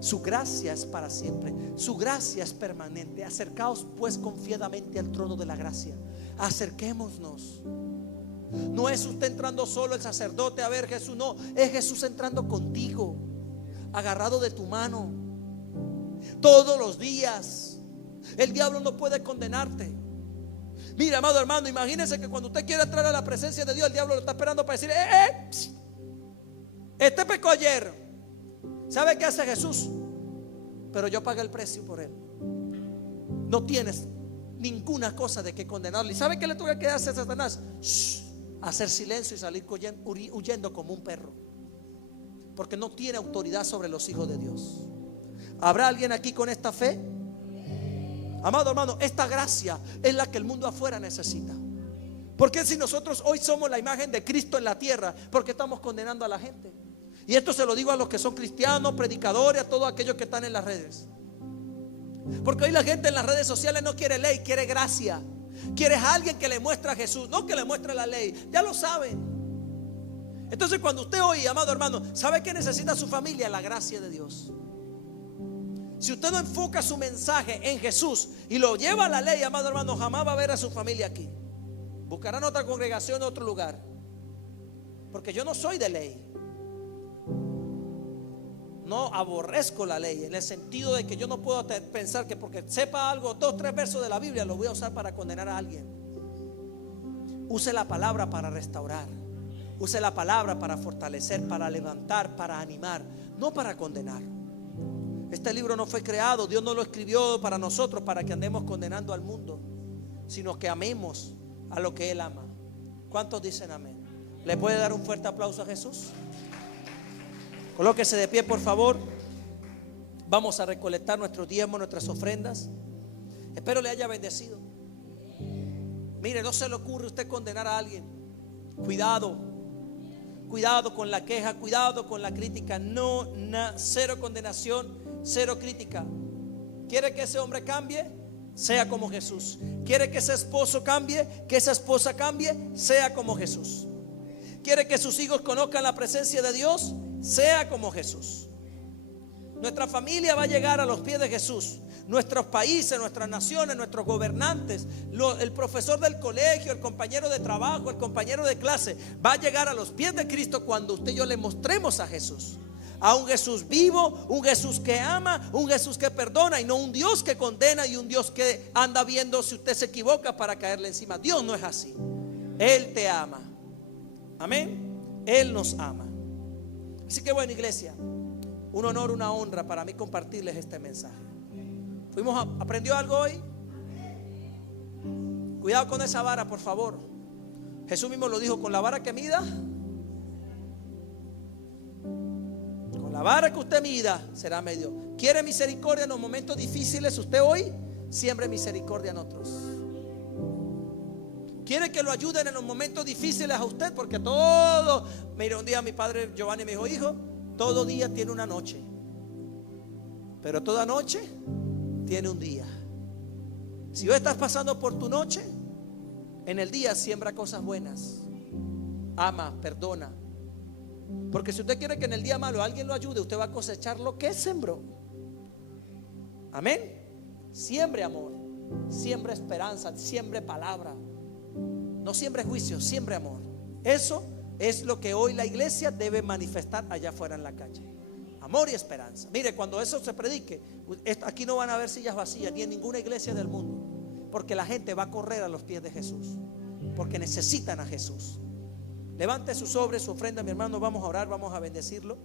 Su gracia es para siempre, su gracia es permanente. Acercaos pues confiadamente al trono de la gracia. Acerquémonos. No es usted entrando solo, el sacerdote, a ver Jesús, no, es Jesús entrando contigo, agarrado de tu mano todos los días. El diablo no puede condenarte. Mira, amado hermano, imagínese que cuando usted quiere entrar a la presencia de Dios, el diablo lo está esperando para decir, este pecó ayer. ¿Sabe qué hace Jesús? Pero yo pagué el precio por él. No tienes ninguna cosa de que condenarle. ¿Y sabe qué le tuve que hacer a Satanás? Hacer silencio y salir huyendo como un perro, porque no tiene autoridad sobre los hijos de Dios. ¿Habrá alguien aquí con esta fe? Amado hermano, esta gracia es la que el mundo afuera necesita. Porque si nosotros hoy somos la imagen de Cristo en la tierra, ¿por qué estamos condenando a la gente? Y esto se lo digo a los que son cristianos, predicadores, a todos aquellos que están en las redes. Porque hoy la gente en las redes sociales no quiere ley, quiere gracia. Quiere a alguien que le muestre a Jesús, no que le muestre la ley. Ya lo saben. Entonces cuando usted hoy, amado hermano, ¿sabe que necesita su familia? La gracia de Dios. Si usted no enfoca su mensaje en Jesús y lo lleva a la ley, amado hermano, jamás va a ver a su familia aquí. Buscarán otra congregación en otro lugar. Porque yo no soy de ley. No aborrezco la ley, en el sentido de que yo no puedo pensar que porque sepa algo, 2 o 3 versos de la Biblia, los voy a usar para condenar a alguien. Use la palabra para restaurar. Use la palabra para fortalecer, para levantar, para animar, no para condenar. Este libro no fue creado, Dios no lo escribió para nosotros, para que andemos condenando al mundo, sino que amemos a lo que Él ama. ¿Cuántos dicen amén? ¿Le puede dar un fuerte aplauso a Jesús? Colóquese de pie, por favor. Vamos a recolectar nuestros diezmos, nuestras ofrendas. Espero le haya bendecido. Mire, no se le ocurre usted condenar a alguien. Cuidado. Cuidado con la queja, cuidado con la crítica. No, cero condenación, cero crítica. ¿Quiere que ese hombre cambie? Sea como Jesús. ¿Quiere que ese esposo cambie? Que esa esposa cambie, sea como Jesús. ¿Quiere que sus hijos conozcan la presencia de Dios? Sea como Jesús. Nuestra familia va a llegar a los pies de Jesús. Nuestros países, nuestras naciones, nuestros gobernantes, el profesor del colegio, el compañero de trabajo, el compañero de clase, va a llegar a los pies de Cristo cuando usted y yo le mostremos a Jesús. A un Jesús vivo, un Jesús que ama, un Jesús que perdona, y no un Dios que condena y un Dios que anda viendo si usted se equivoca para caerle encima. Dios no es así. Él te ama. Amén. Él nos ama. Así que bueno, iglesia, un honor, una honra para mí compartirles este mensaje. ¿Aprendió algo hoy? Cuidado con esa vara, por favor. Jesús mismo lo dijo: con la vara que mida, con la vara que usted mida será medio. ¿Quiere misericordia en los momentos difíciles? Usted hoy siembre misericordia en otros. ¿Quiere que lo ayuden en los momentos difíciles a usted? Porque todo, mire, un día mi padre Giovanni me dijo: hijo, todo día tiene una noche, pero toda noche tiene un día. Si hoy estás pasando por tu noche, en el día siembra cosas buenas. Ama, perdona. Porque si usted quiere que en el día malo alguien lo ayude, usted va a cosechar lo que sembró. Amén. Siembre amor, siembre esperanza, siembre palabra. No siembre juicio, siembre amor. Eso es lo que hoy la iglesia debe manifestar allá afuera en la calle. Amor y esperanza. Mire, cuando eso se predique, aquí no van a haber sillas vacías ni en ninguna iglesia del mundo, porque la gente va a correr a los pies de Jesús, porque necesitan a Jesús. Levante su sobre, su ofrenda, mi hermano. Vamos a orar, vamos a bendecirlo.